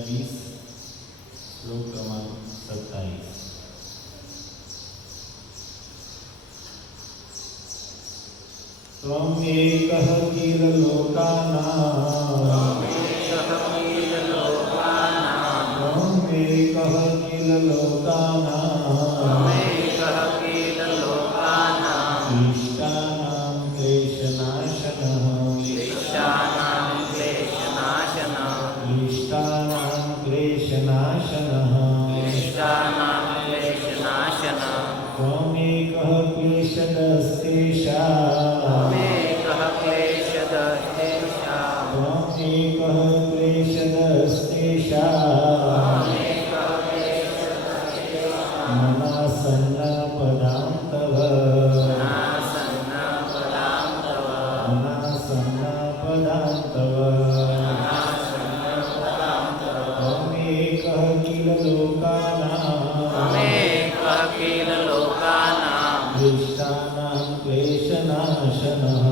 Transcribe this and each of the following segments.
20 श्लोक क्रमांक 27। त्वमेकः किल लोकानां त्वमेकः किल लोकानां इष्टानां क्लेशनाशनः इष्टानां क्लेशनाशनः त्वमेकः क्लेशदस्तेषाम् त्वमेकः क्लेशदस्तेषाम् मनासन्नपदां तव मनासन्नपदां तव त्वमेकः किल लोकानां इष्टानां क्लेशनाशनः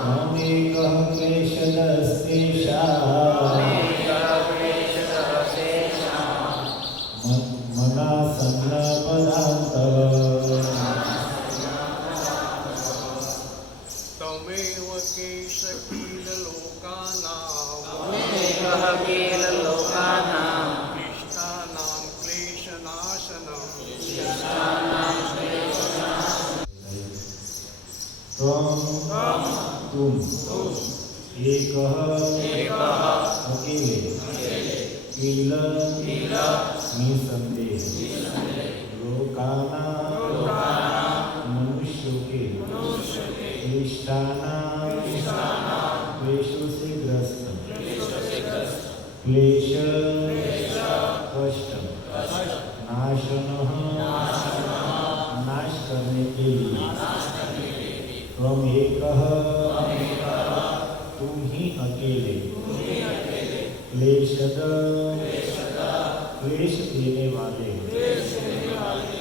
त्वमेकः क्लेशदस्तेषाम् मनासन्नपदां तव तमेव केश किल लोकानां इष्टानां क्लेशनाशनम् तुम एकः अकेले किल निसंदेह लोकानां मनुष्यों के इष्टानां क्लेशों से ग्रस्त क्लेश कष्ट नाशनः नाश करने के लिए त्वमेकः तुम ही अकेले क्लेशद क्लेश देने वाले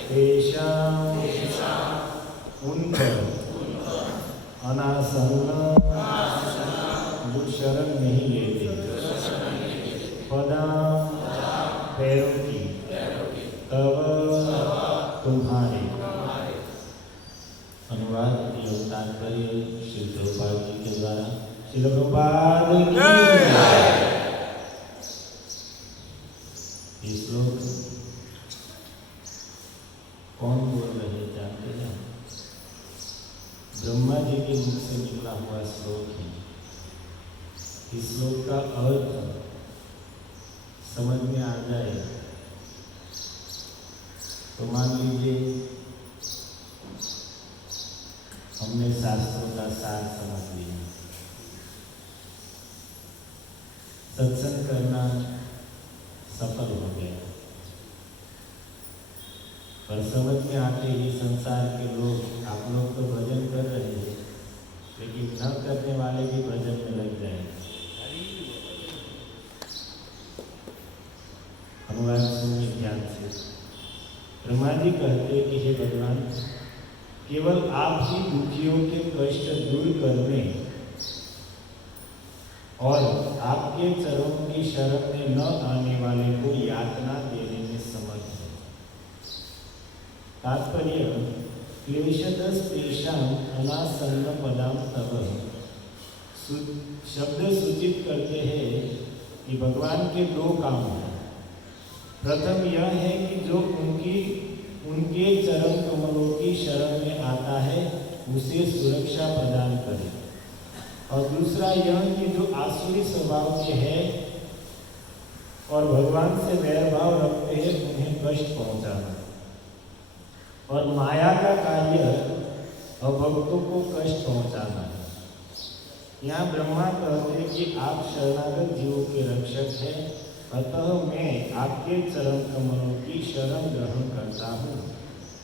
तेषां उन पर अनासन्न जो शरण नहीं लेते पदा पैरों की तव तुम्हारे। अनुवाद एवं तात्पर्य श्री प्रभुपाद जी के द्वारा। श्री प्रभुपाद की ये श्लोक कौन बोल रहे जानते हैं? ब्रह्मा जी के मुख से निकला हुआ श्लोक है। इस श्लोक का अर्थ समझ में आ जाए तो मान लीजिए हमने शास्त्रों का सार समझ लिया। सत्संग करना सफल हो गया, पर समझ में आते ही संसार के लोग, आप लोग तो भजन कर रहे हैं लेकिन न करने वाले भी भजन में लग जाएंगे। अनुवाद सुनिए ध्यान से। ब्रह्मा जी कहते कि हे भगवान, केवल आप ही दुखियों के कष्ट दूर करने और आपके चरणों की शरण में न आने वाले को यातना देने में समर्थ है। तात्पर्य क्लेशदस्तेषां अनासन्नपदां तव शब्द सूचित करते हैं कि भगवान के दो काम हैं। प्रथम यह है कि जो उनके चरण कमलों की शरण में आता है उसे सुरक्षा प्रदान करे, और दूसरा यह कि जो आसुरी स्वभाव के हैं और भगवान से वैर भाव रखते हैं उन्हें कष्ट पहुंचाना। और माया का कार्य अभक्तों को कष्ट पहुंचाना है। यहाँ ब्रह्मा कहते हैं कि आप शरणागत जीवों के रक्षक हैं, अतः मैं आपके चरण कमलों की शरण ग्रहण करता हूँ।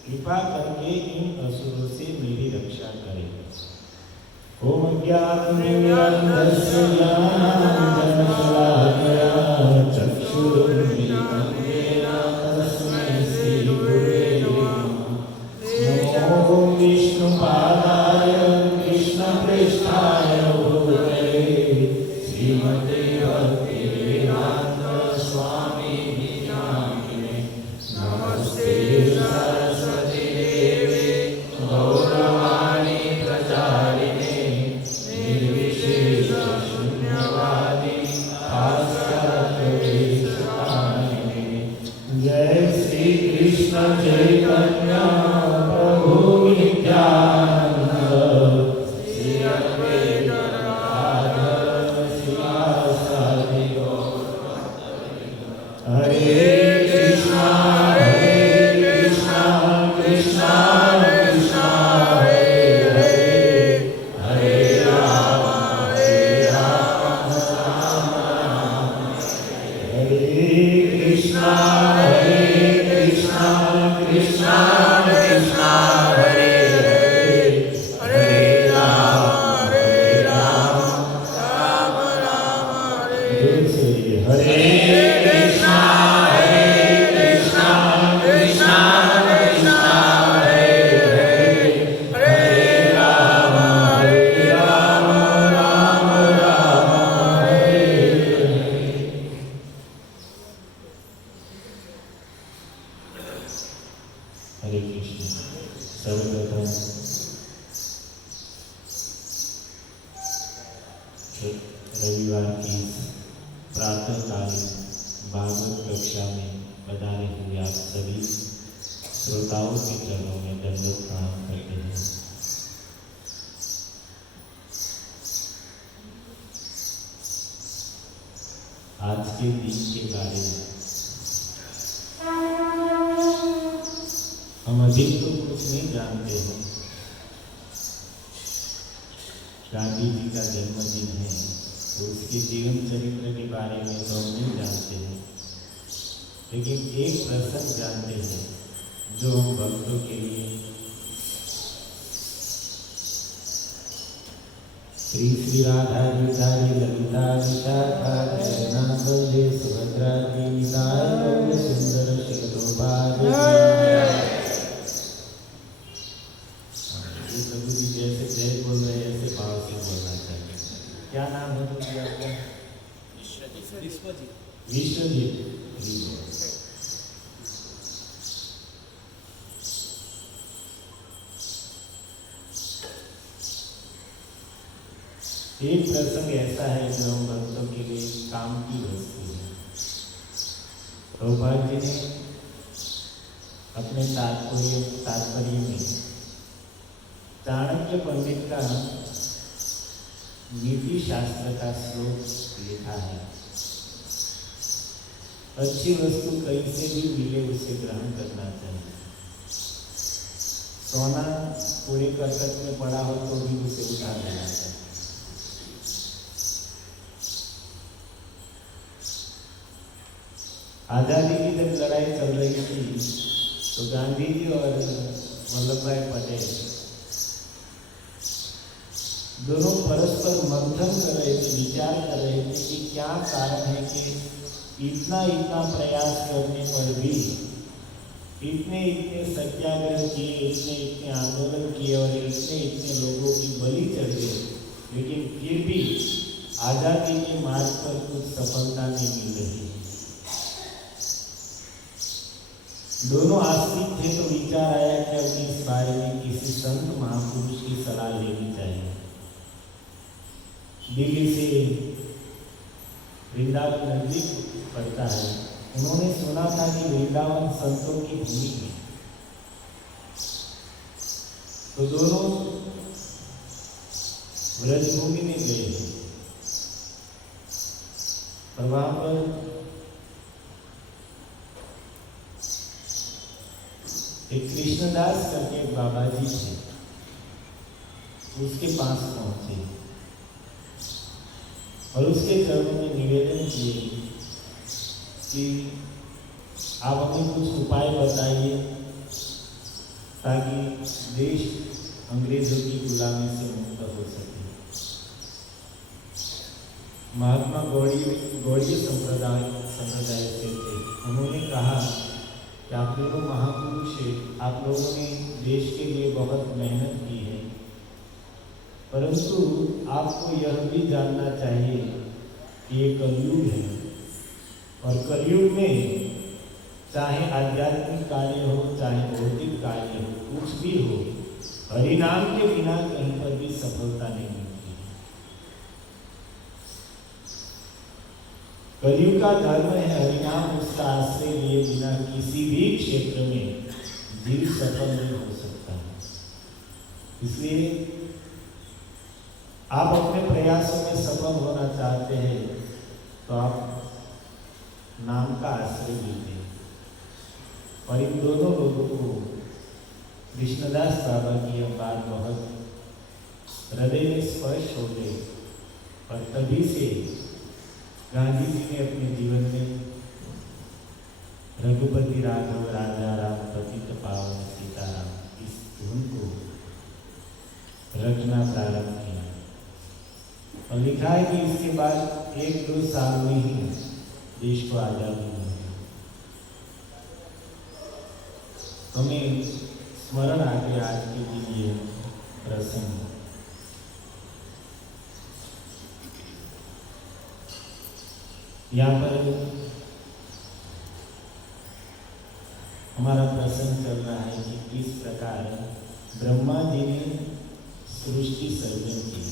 कृपा करके इन असुरों से मेरी रक्षा करें। ओम ज्ञानतिमिरान्धस्य ज्ञानाञ्जनशलाकया चक्षुरुन्मीलितं येन तस्मै श्रीगुरुवे नमः। नमो विष्णुपादाय कृष्णप्रेष्ठाय भूतले श्रीमते भक्तिवेदांत स्वामी नामिने नमस्ते सरस्वती देवे गौरवाणी प्रचारिणे निर्विशेष शून्यवादी भास्करत्वेशकारिणे जय श्री कृष्ण चैतन्य प्रभु नित्यानंद श्री अद्वैत गदाधर श्रीवासादि हरे कृष्णा कृष्णा कृष्णा हरे हरे हरे राम राम राम हरे कृष्णा कृष्णा कृष्णा हरे हरे हरे राम राम राम हरे हरे कृष्णा कृष्णा कृष्णा हरे हरे हरे राम राम राम हरे हरे कृष्ण। सर्वप्रथम रविवार की प्रातःकालीन भागवत कक्षा में पधारे हुए आप सभी श्रोताओं के चरणों में दंडवत प्रणाम करते हैं। आज के दिन के बारे में हम अधिक तो कुछ नहीं जानते हैं। गांधी जी का जन्मदिन है तो उसके जीवन चरित्र के बारे में तो हम नहीं जानते हैं, लेकिन एक प्रसंग जानते हैं जो हम भक्तों के लिए श्री श्री राधा गिरिधारी ललिता विशाखा जयना बंदे सुभद्रा की निताय गौर सुंदर शिखरोपा प्रभु जी जैसे जय बोल रहे हैं ऐसे भाव से बोलना चाहिए। क्या नाम है तुमसे आपका? विश्वजीत। एक प्रसंग ऐसा है जो हम भक्तों के लिए काम की वस्तु है। प्रभुपाद जी ने अपने तात्पर्य में चाणक्य पंडित का नीति शास्त्र का श्लोक लिखा है। अच्छी वस्तु कहीं से भी मिले उसे ग्रहण करना चाहिए। सोना पूरे करकट में पड़ा हो तो भी उसे उठा लेना चाहिए। आज़ादी की जब लड़ाई चल रही थी तो गांधी जी और वल्लभ भाई पटेल दोनों परस्पर मंथन कर रहे थे, विचार कर रहे थे कि क्या कारण है कि इतना प्रयास करने पर भी इतने सत्याग्रह किए, इतने आंदोलन किए और इतने लोगों की बलि चढ़ गई, लेकिन फिर भी आज़ादी के मार्ग पर कुछ सफलता नहीं मिल रही। दोनों आस्तिक थे तो विचार आया कि अब इस बारे में किसी संत महापुरुष की सलाह लेनी चाहिए। दिल्ली से वृंदावन नजदीक पड़ता है। उन्होंने सुना था कि वृंदावन संतों की भूमि है, तो दोनों ब्रजभूमि में गए और वहां पर एक कृष्णदास करके एक बाबा जी थे, उसके पास पहुंचे और उसके चरणों में निवेदन किए कि आप हमें कुछ उपाय बताइए ताकि देश अंग्रेजों की गुलामी से मुक्त हो सके। महात्मा गौड़ीय संप्रदाय से थे। उन्होंने कहा कि आप लोग महापुरुष हैं, आप लोगों ने देश के लिए बहुत मेहनत की है, परंतु आपको यह भी जानना चाहिए कि ये कलयुग है और कलयुग में चाहे आध्यात्मिक कार्य हो चाहे भौतिक कार्य हो, कुछ भी हो, हरिनाम के बिना कहीं पर भी सफलता नहीं मिलती। कलयुग का धर्म है हरिनाम, उसका आश्रय लिए बिना किसी भी क्षेत्र में जीव सफल नहीं हो सकता। इसलिए आप अपने प्रयासों में सफल होना चाहते हैं तो आप नाम का आश्रय लीजिए। और इन दोनों लोगों को कृष्णदास बाबा की यह बात बहुत हृदय में स्पर्श हो गई और तभी से गांधी जी ने अपने जीवन में रघुपति राघव राजा राम पतित पावन सीताराम इस धुन को रखना प्रारंभ किया और लिखा है कि इसके बाद 1-2 साल में ही देश को आजादी मिली। हमें स्मरण आ गया आज के दिन ये प्रसंग। यहाँ पर हमारा प्रसंग चल रहा है कि किस प्रकार ब्रह्मा जी ने सृष्टि सर्जन की।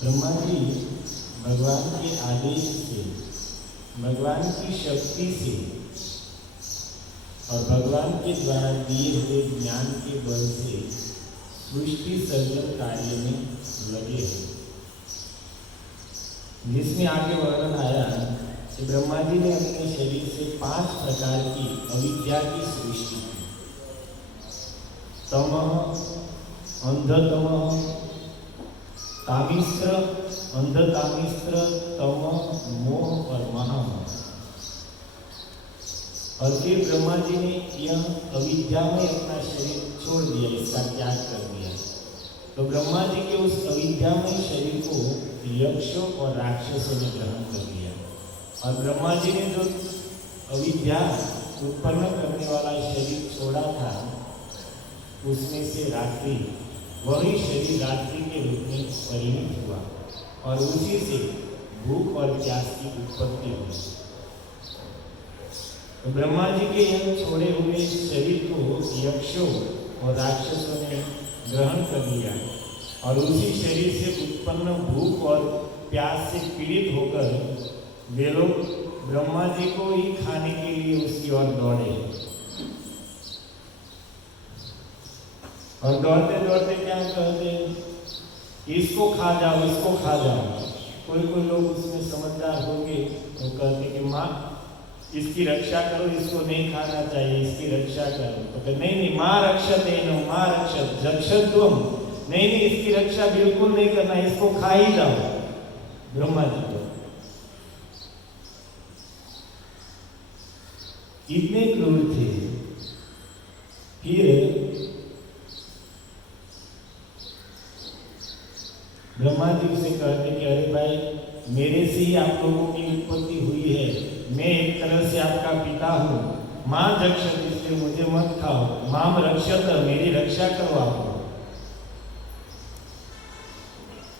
ब्रह्मा जी भगवान के आदेश से, भगवान की शक्ति से और भगवान के द्वारा दिए हुए ज्ञान के बल से सृष्टि सर्जन कार्य में लगे हैं, जिसमें आगे वर्णन आया कि ब्रह्मा जी ने अपने शरीर से 5 प्रकार की अविद्या की सृष्टि की। तमः, अंधतमः, कामिस्त्र, अंधकामिस्त्र, तमः, मोह और महामोह। और फिर ब्रह्मा जी ने यह अविद्या में अपना शरीर छोड़ दिया, इसका त्याग कर दिया। तो ब्रह्मा जी के उस अविद्यामय शरीर को यक्षों और राक्षसों ने ग्रहण कर लिया और ब्रह्मा जी ने जो अविद्या उत्पन्न करने वाला शरीर छोड़ा था उसमें से रात्रि, वही शरीर रात्रि के रूप में परिणत हुआ और उसी से भूख और प्यास की उत्पत्ति हुई। तो ब्रह्मा जी के यह छोड़े हुए शरीर को यक्षों और राक्षसों ने ग्रहण कर लिया और उसी शरीर से उत्पन्न भूख और प्यास से पीड़ित होकर वे लोग ब्रह्मा जी को ही खाने के लिए उसकी ओर दौड़े और दौड़ते दौड़ते क्या कहते, इसको खा जाओ, इसको खा जाओ। कोई कोई लोग उसमें समझदार होंगे तो कहते कि माँ इसकी रक्षा करो, इसको नहीं खाना चाहिए, इसकी रक्षा करो। तो कहते नहीं, माँ रक्षते न माँ रक्षत जक्षत तुम, नहीं, इसकी रक्षा बिल्कुल नहीं करना, इसको खा ही जाओ। ब्रह्मा जी को इतने क्रूर थे। फिर ब्रह्मा जी उसे कहते कि अरे भाई, मेरे से ही आप लोगों की उत्पत्ति हुई है, मैं एक तरह से आपका पिता हूँ। माँ जक्षत, इसलिए मुझे मत खाओ। माम रक्षत, मेरी रक्षा करो आप।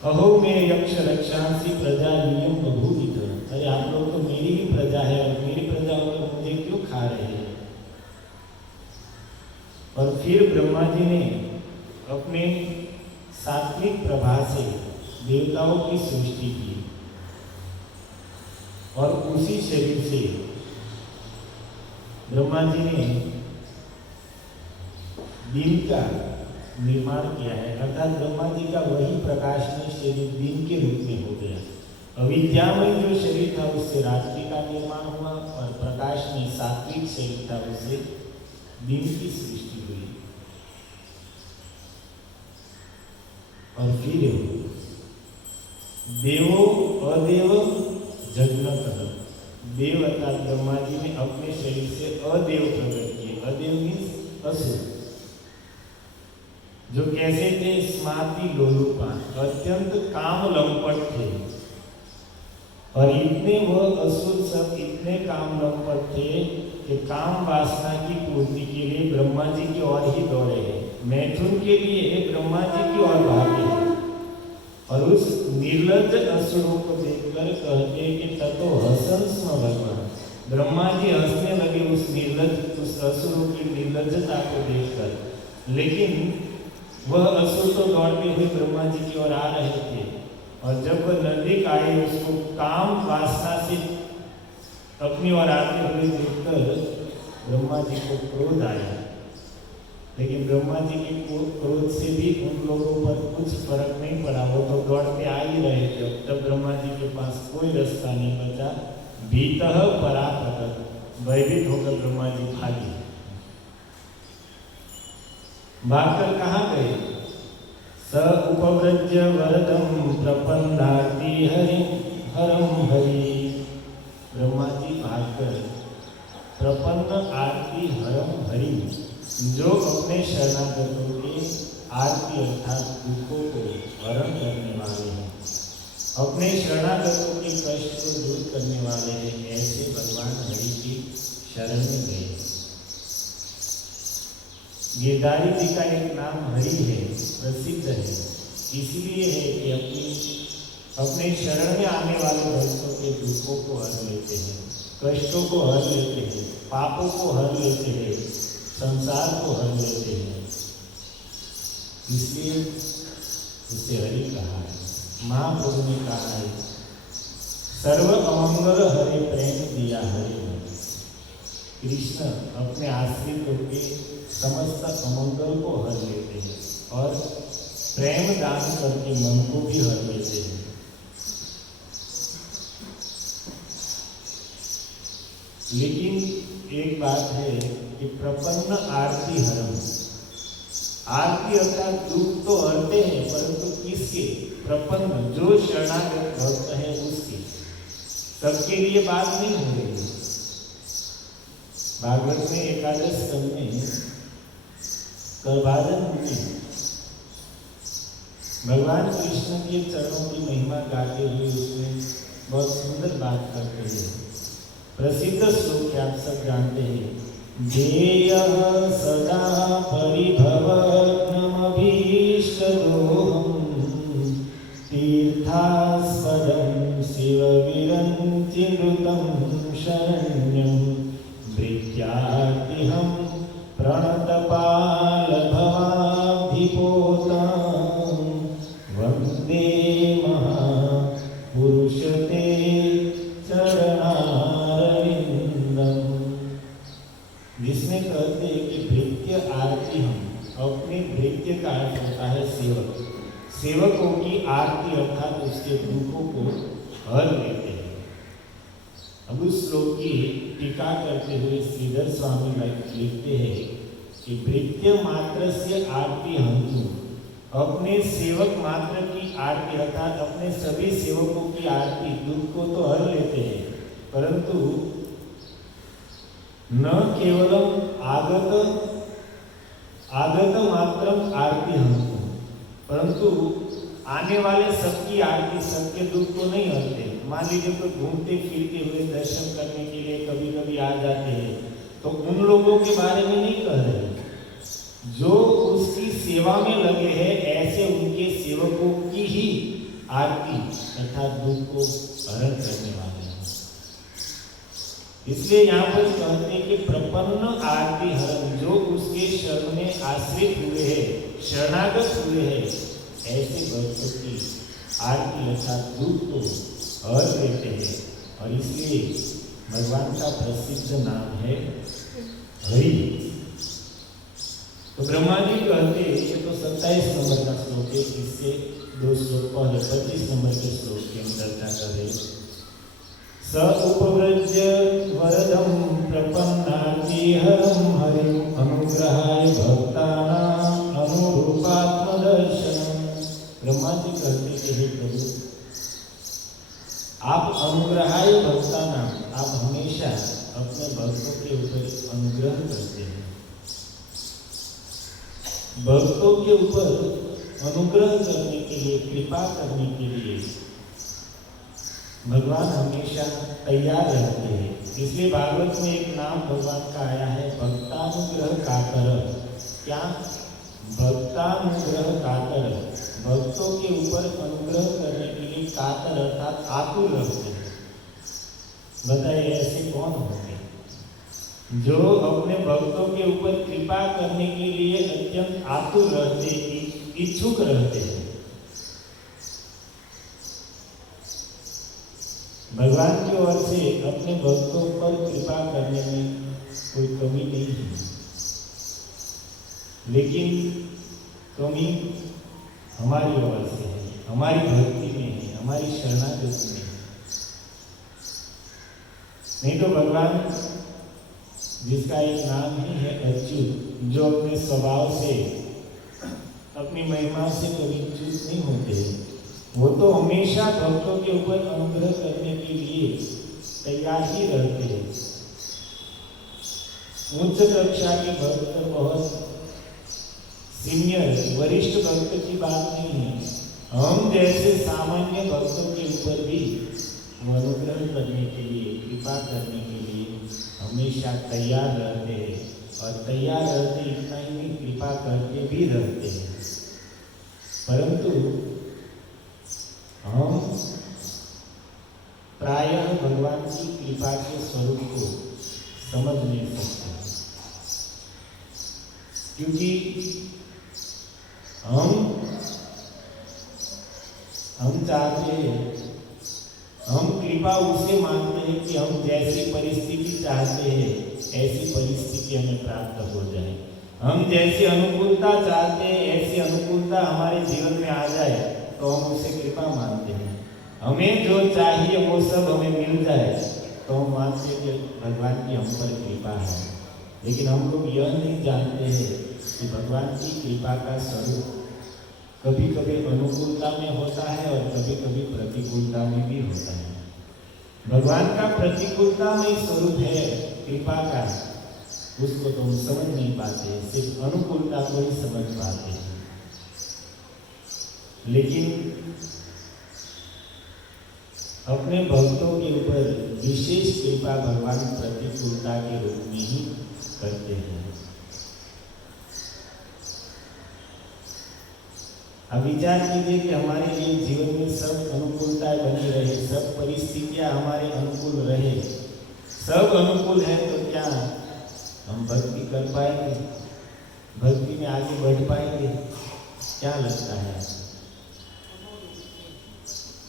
अहो मैं यक्ष रक्षांसी प्रजा यूयम बभूवित। अरे आप लोग तो मेरी ही प्रजा है और मेरी प्रजा होकर मुझे क्यों खा रहे हैं। और फिर ब्रह्मा जी ने अपने सात्विक प्रभा से देवताओं की सृष्टि की और उसी शरीर से ब्रह्मा जी ने दिन का निर्माण किया है, अर्थात ब्रह्मा जी का वही प्रकाशमय शरीर दिन के रूप में हो गया। अविद्यामय जो शरीर था उससे रात्रि का निर्माण हुआ और प्रकाश में सात्विक शरीर था उससे दिन की सृष्टि हुई। और फिर देवो अदेव जगन्नाथ, देव अर्थात ब्रह्मा जी ने अपने शरीर से अदेव प्रकट किए। अदेव मीन्स असुर, जो कैसे थे, स्मार्ति लोलुपा, अत्यंत काम लंपट थे। और इतने वह असुर सब इतने काम लंपट थे कि काम वासना की पूर्ति के लिए ब्रह्मा जी की ओर ही दौड़े हैं। मैथुन के लिए ब्रह्मा जी की ओर भागे और उस निर्लज्ज असुरों को देखकर कहते हैं कि ततो हसन स्म भगवान। ब्रह्मा जी हंसने लगे उस असुरों की निर्लज्जता को देखकर। लेकिन वह असुर तो दौड़ते हुए ब्रह्मा जी की ओर आ रहे थे और जब वह नजदीक आए उसको काम वासना से अपनी ओर आते हुए देखकर ब्रह्मा जी को क्रोध आया। लेकिन ब्रह्मा जी के क्रोध से भी उन लोगों पर कुछ फर्क नहीं पड़ा, वो तो दौड़ते आ ही रहे थे। तब ब्रह्मा जी के पास कोई रास्ता नहीं बचा। भीतः परापतः भयभीत होकर ब्रह्मा जी भागे। भागकर कहाँ गए? स उपव्रज्य वरदम प्रपन्नाति हरम हरि। ब्रह्मा जी भागकर प्रपन्न आरती हरम हरि, जो अपने शरणागतों के आरती अर्थात दुखों को हरण करने वाले हैं, अपने शरणागतों के कष्ट को दूर करने वाले हैं, ऐसे भगवान हरि की शरण में गए। गिरधारी जी का एक नाम हरि है, प्रसिद्ध है, इसलिए है कि अपने शरण में आने वाले भक्तों के दुखों को हर लेते हैं, कष्टों को हर लेते हैं, पापों को हर लेते हैं, संसार को हर लेते हैं। इसलिए उसे हरि कहा है। महाप्रभु ने कहा है, सर्व अमंगल हरे प्रेम दिया हरि। कृष्ण अपने आश्रितों के समस्त अमंगल को हर लेते हैं और प्रेम दान करके मन को भी हर लेते हैं। लेकिन एक बात है कि प्रपन्न आरती हरम, आरती अर्थात दुख तो हरते हैं, परंतु किसके? प्रपन्न, जो शरणागत भक्त है उसके। सबके लिए बात नहीं हो रही। भागवत में एकादश स्कंद में करभाजन मुनि भगवान कृष्ण के चरणों की महिमा गाते हुए उसमें बहुत सुंदर बात करते हैं। प्रसिद्ध श्लोक आप सब जानते हैं। ध्येय सदा परिभवग्नमभीष्टदोहं तीर्थास्पदं शिवविरञ्चिनुतं शरण्यं भृत्यार्तिहं प्रणतपालभवाब्धिपोतां वन्दे महापुरुषते चरणारविन्दम्। जिसमें कहते हैं कि भृत्य आरती हम, अपने भृत्य का अर्थ होता है सेवक, सेवकों की आरती अर्थात उसके दुखों को हर लेते हैं। अब उस श्लोक की टीका करते हुए श्रीधर स्वामी लिखते हैं कि भृत्य मात्र से आरती हंतु, अपने सेवक मात्र की आरती अर्थात अपने सभी सेवकों की आरती दुख को तो हर लेते हैं, परंतु न केवलम आगत मात्रम आरती हंतु, परंतु आने वाले सबकी आरती, सबके दुख को नहीं हरते। मान लीजिए कोई घूमते फिरते हुए दर्शन करने के लिए कभी कभी आ जाते हैं, तो उन लोगों के बारे में नहीं कह रहे। जो उसकी सेवा में लगे हैं ऐसे उनके सेवकों की ही आरती अर्थात दुख को हरण करने वाले हैं। इसलिए यहाँ पर कहते हैं कि प्रपन्न आरती हरण, जो उसके शरण में आश्रित हुए हैं, शरणागत हुए हैं, ऐसे भक्तों की आरती अर्थात दुख को हर लेते हैं। और इसलिए भगवान का प्रसिद्ध नाम है हरि। तो ब्रह्मा जी कहते हैं, ये तो 27 नंबर का श्लोक है, इससे 2 श्लोक पहले 25 नंबर के श्लोक की हम चर्चा कर रहे हैं। स उपव्रज्य वरदं प्रपन्नाति हरं हरिं अनुग्रहाय भक्तानां अनुरूपात्मदर्शनम्। ब्रह्मा जी कहते हैं, हे प्रभु, आप अनुग्रहाय भक्तानां, आप हमेशा अपने भक्तों के ऊपर अनुग्रह करते हैं। भक्तों के ऊपर अनुग्रह करने के लिए, कृपा करने के लिए भगवान हमेशा तैयार रहते हैं। इसलिए भागवत में एक नाम भगवान का आया है, भक्तानुग्रह कातर। क्या? भक्तानुग्रह कातर, भक्तों के ऊपर अनुग्रह करने के लिए कातर अर्थात आतुर रहते हैं। बताइए ऐसे कौन होंगे जो अपने भक्तों के ऊपर कृपा करने के लिए अत्यंत आतुर रहते, इच्छुक रहते हैं। भगवान की ओर से अपने भक्तों पर कृपा करने में कोई कमी नहीं है, लेकिन कमी हमारी ओर से है, हमारी भक्ति में है, हमारी शरणागति में है। नहीं तो भगवान जिसका एक नाम ही है अच्युत, जो अपने स्वभाव से अपनी महिमा से कभी च्युत नहीं होते, वो तो हमेशा भक्तों के ऊपर अनुग्रह करने के लिए तैयार ही रहते हैं। उच्च कक्षा के भक्त बहुत सीनियर वरिष्ठ भक्त की बात नहीं है, हम जैसे सामान्य भक्तों के ऊपर भी वो अनुग्रह करने के लिए, कृपा करने के लिए हमेशा तैयार रहते हैं। और तैयार रहते इतना ही नहीं, कृपा करके भी रहते हैं। परंतु हम प्रायः भगवान की कृपा के स्वरूप को समझ नहीं सकते, क्योंकि हम चाहते हैं, हम कृपा उसे मानते हैं कि हम जैसी परिस्थिति चाहते हैं ऐसी परिस्थिति हमें प्राप्त हो जाए। हम जैसी अनुकूलता चाहते हैं ऐसी अनुकूलता हमारे जीवन में आ जाए तो हम उसे कृपा मानते हैं। हमें जो चाहिए वो सब हमें मिल जाए तो हम मानते हैं कि भगवान की हम पर कृपा है। लेकिन हम लोग यह नहीं जानते हैं कि भगवान की कृपा का स्वरूप कभी कभी अनुकूलता में होता है और कभी कभी प्रतिकूलता में भी होता है। भगवान का प्रतिकूलता में स्वरूप है कृपा का, उसको तो हम समझ नहीं पाते, सिर्फ अनुकूलता को ही समझ पाते हैं। लेकिन अपने भक्तों के ऊपर विशेष कृपा भगवान प्रतिकूलता के रूप में ही करते हैं। अब विचार कीजिए कि हमारे लिए जीवन में सब अनुकूलताएं बनी रहे, सब परिस्थितियां हमारे अनुकूल रहे, सब अनुकूल है, तो क्या हम भक्ति कर पाएंगे? भक्ति में आगे बढ़ पाएंगे? क्या लगता है?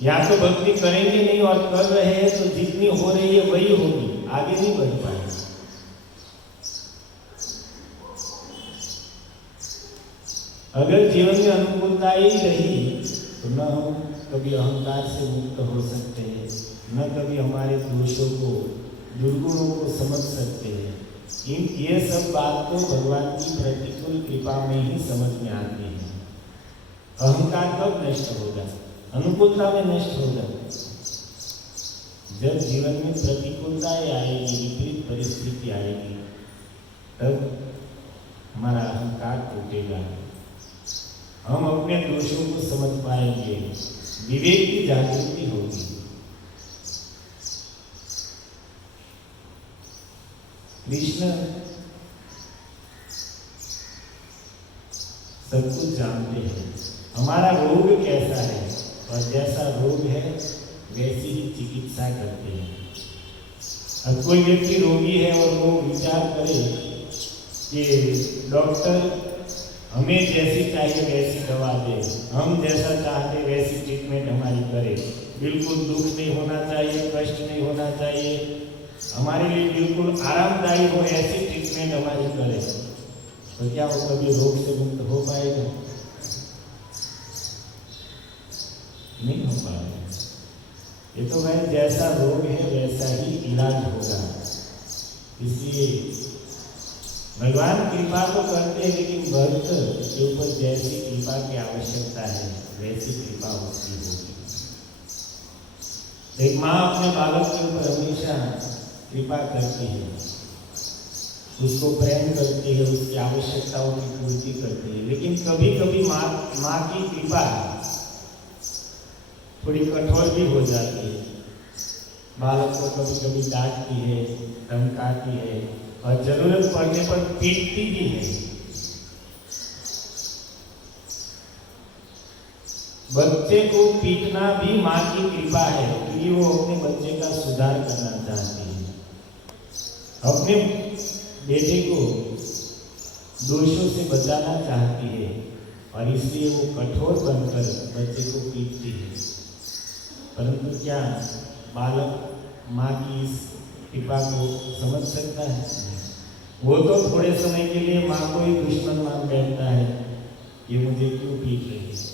या तो भक्ति करेंगे नहीं और कर रहे हैं तो जितनी हो रही है वही होगी, आगे नहीं बढ़ पाएंगे। अगर जीवन में अनुकूलता ही रही तो न हम कभी अहंकार से मुक्त हो सकते हैं, न कभी हमारे दोषों को, दुर्गुणों को समझ सकते हैं। ये सब बात तो भगवान की प्रतिकूल कृपा में ही समझ में आती है। अहंकार कब नष्ट होगा? अनुकूलता में नष्ट होगा। जब जीवन में प्रतिकूलताएं आएगी, विपरीत परिस्थिति आएगी, तब हमारा अहंकार टूटेगा, हम अपने दोषों को समझ पाएंगे, विवेक की जागृति होगी। कृष्ण सब कुछ जानते हैं, हमारा रोग कैसा है और जैसा रोग है वैसी ही चिकित्सा करते हैं। अब कोई व्यक्ति रोगी है और वो विचार करे कि डॉक्टर हमें जैसी चाहिए वैसी दवा दे, हम जैसा चाहते वैसी ट्रीटमेंट हमारी करे, बिल्कुल दुख नहीं होना चाहिए, कष्ट नहीं होना चाहिए, हमारे लिए बिल्कुल आरामदायी हो ऐसी ट्रीटमेंट हमारी करे, तो क्या वो कभी रोग से मुक्त हो पाएगा? नहीं हो पाएगा। ये तो भाई जैसा रोग है वैसा ही इलाज होगा। इसलिए भगवान कृपा तो करते हैं, लेकिन भक्त के ऊपर जैसी कृपा की आवश्यकता है वैसी कृपा उसकी होगी। एक माँ अपने बालक के ऊपर हमेशा कृपा करती है, उसको प्रेम करती है, उसकी आवश्यकताओं की पूर्ति करती है। लेकिन कभी कभी माँ की कृपा थोड़ी कठोर भी हो जाती है। बालक को कभी कभी डांटती है, धमकाती है और जरूरत पड़ने पर पीटती भी है। बच्चे को पीटना भी माँ की कृपा है, क्योंकि वो अपने बच्चे का सुधार करना चाहती है, अपने बेटे को दोषों से बचाना चाहती है, और इसलिए वो कठोर बनकर बच्चे को पीटती है। परंतु क्या बालक माँ की इस कृपा को समझ सकता है? वो तो थोड़े समय के लिए माँ को ही दुश्मन मान बैठता है, ये मुझे क्यों पीट रही है।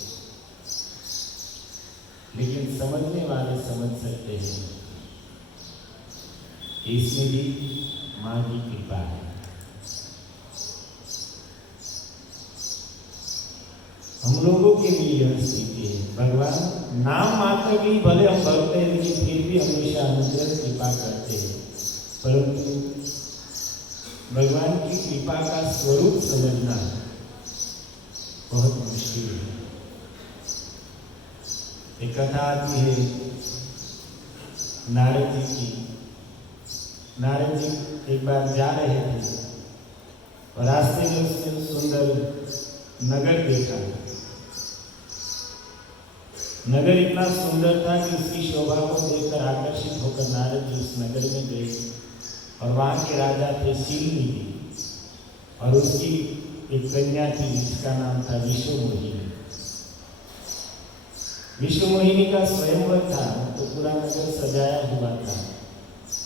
लेकिन समझने वाले समझ सकते हैं, इसमें भी माँ की कृपा है। हम लोगों के लिए यह स्थिति है। भगवान नाम मात्र की भले हम भक्त हैं, लेकिन फिर भी हमेशा अनुग्रह कृपा करते हैं, परंतु भगवान की कृपा का स्वरूप समझना बहुत मुश्किल है। एक कथा आती है नारद जी की। नारद जी एक बार जा रहे थे और रास्ते में उसने सुंदर नगर देखा। नगर इतना सुंदर था कि उसकी शोभा को देखकर आकर्षित होकर नारद जी उस नगर में गए, और वहाँ के राजा थे शिलनिधि, और उसकी एक कन्या थी जिसका नाम था विश्वमोहिनी। विश्वमोहिनी का स्वयंवर था, तो पूरा नगर सजाया हुआ था।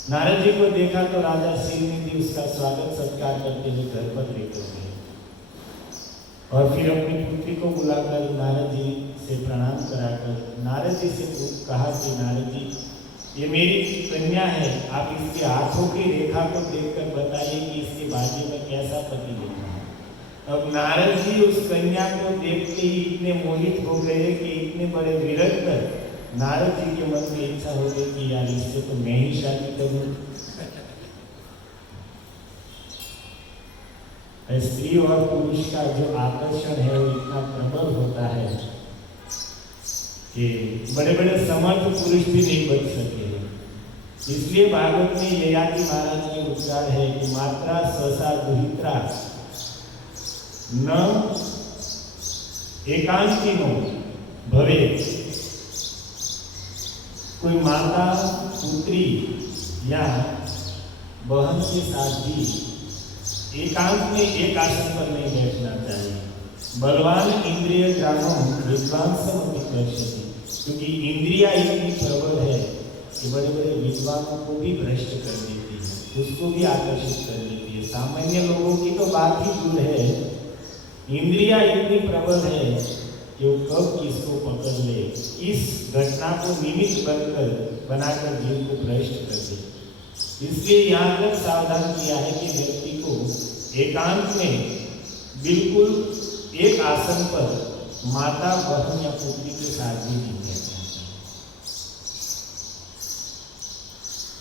नारद जी को देखा तो राजा शिलनिधि उसका स्वागत सत्कार करते हुए घर पर लेकर गए, और फिर अपनी पुत्री को बुलाकर नारद जी से प्रणाम कराकर नारद जी से कहा कि नारद जी, ये मेरी कन्या है, आप इसके हाथों की रेखा को देखकर बताइए कि इसके भाग्य में कैसा पति लिखा है। अब नारद जी उस कन्या को देखते ही इतने मोहित हो गए कि इतने बड़े विरक्त नारद जी के मन में इच्छा हो गई कि यार इससे तो मैं ही शादी करूं। स्त्री और पुरुष का जो आकर्षण है वो इतना प्रबल होता है कि बड़े बड़े समर्थ पुरुष भी नहीं बच सके। इसलिए भागवत में ययाति महाराज के उद्गार है कि मात्रा सहसा दुहित्रा न एकांतिनो भवे। कोई माता पुत्री या बहन के साथ भी एकांत में एक आसन पर नहीं बैठना चाहिए। बलवान इंद्रिय ग्रामम विद्वांसम विकर्षति, क्योंकि इंद्रिया इतनी प्रबल है कि बड़े बड़े विद्वानों को भी भ्रष्ट कर देती है, उसको भी आकर्षित कर देती है। सामान्य लोगों की तो बात ही दूर है, इंद्रिया इतनी प्रबल है कि वो कब किसको पकड़ ले, इस घटना को निमित्त बनाकर जीव को भ्रष्ट कर दे। इसलिए यहाँ तक सावधान किया है कि व्यक्ति को एकांत में बिल्कुल एक आसन पर माता बहन या पुत्री के साथ भी नहीं बैठना चाहिए।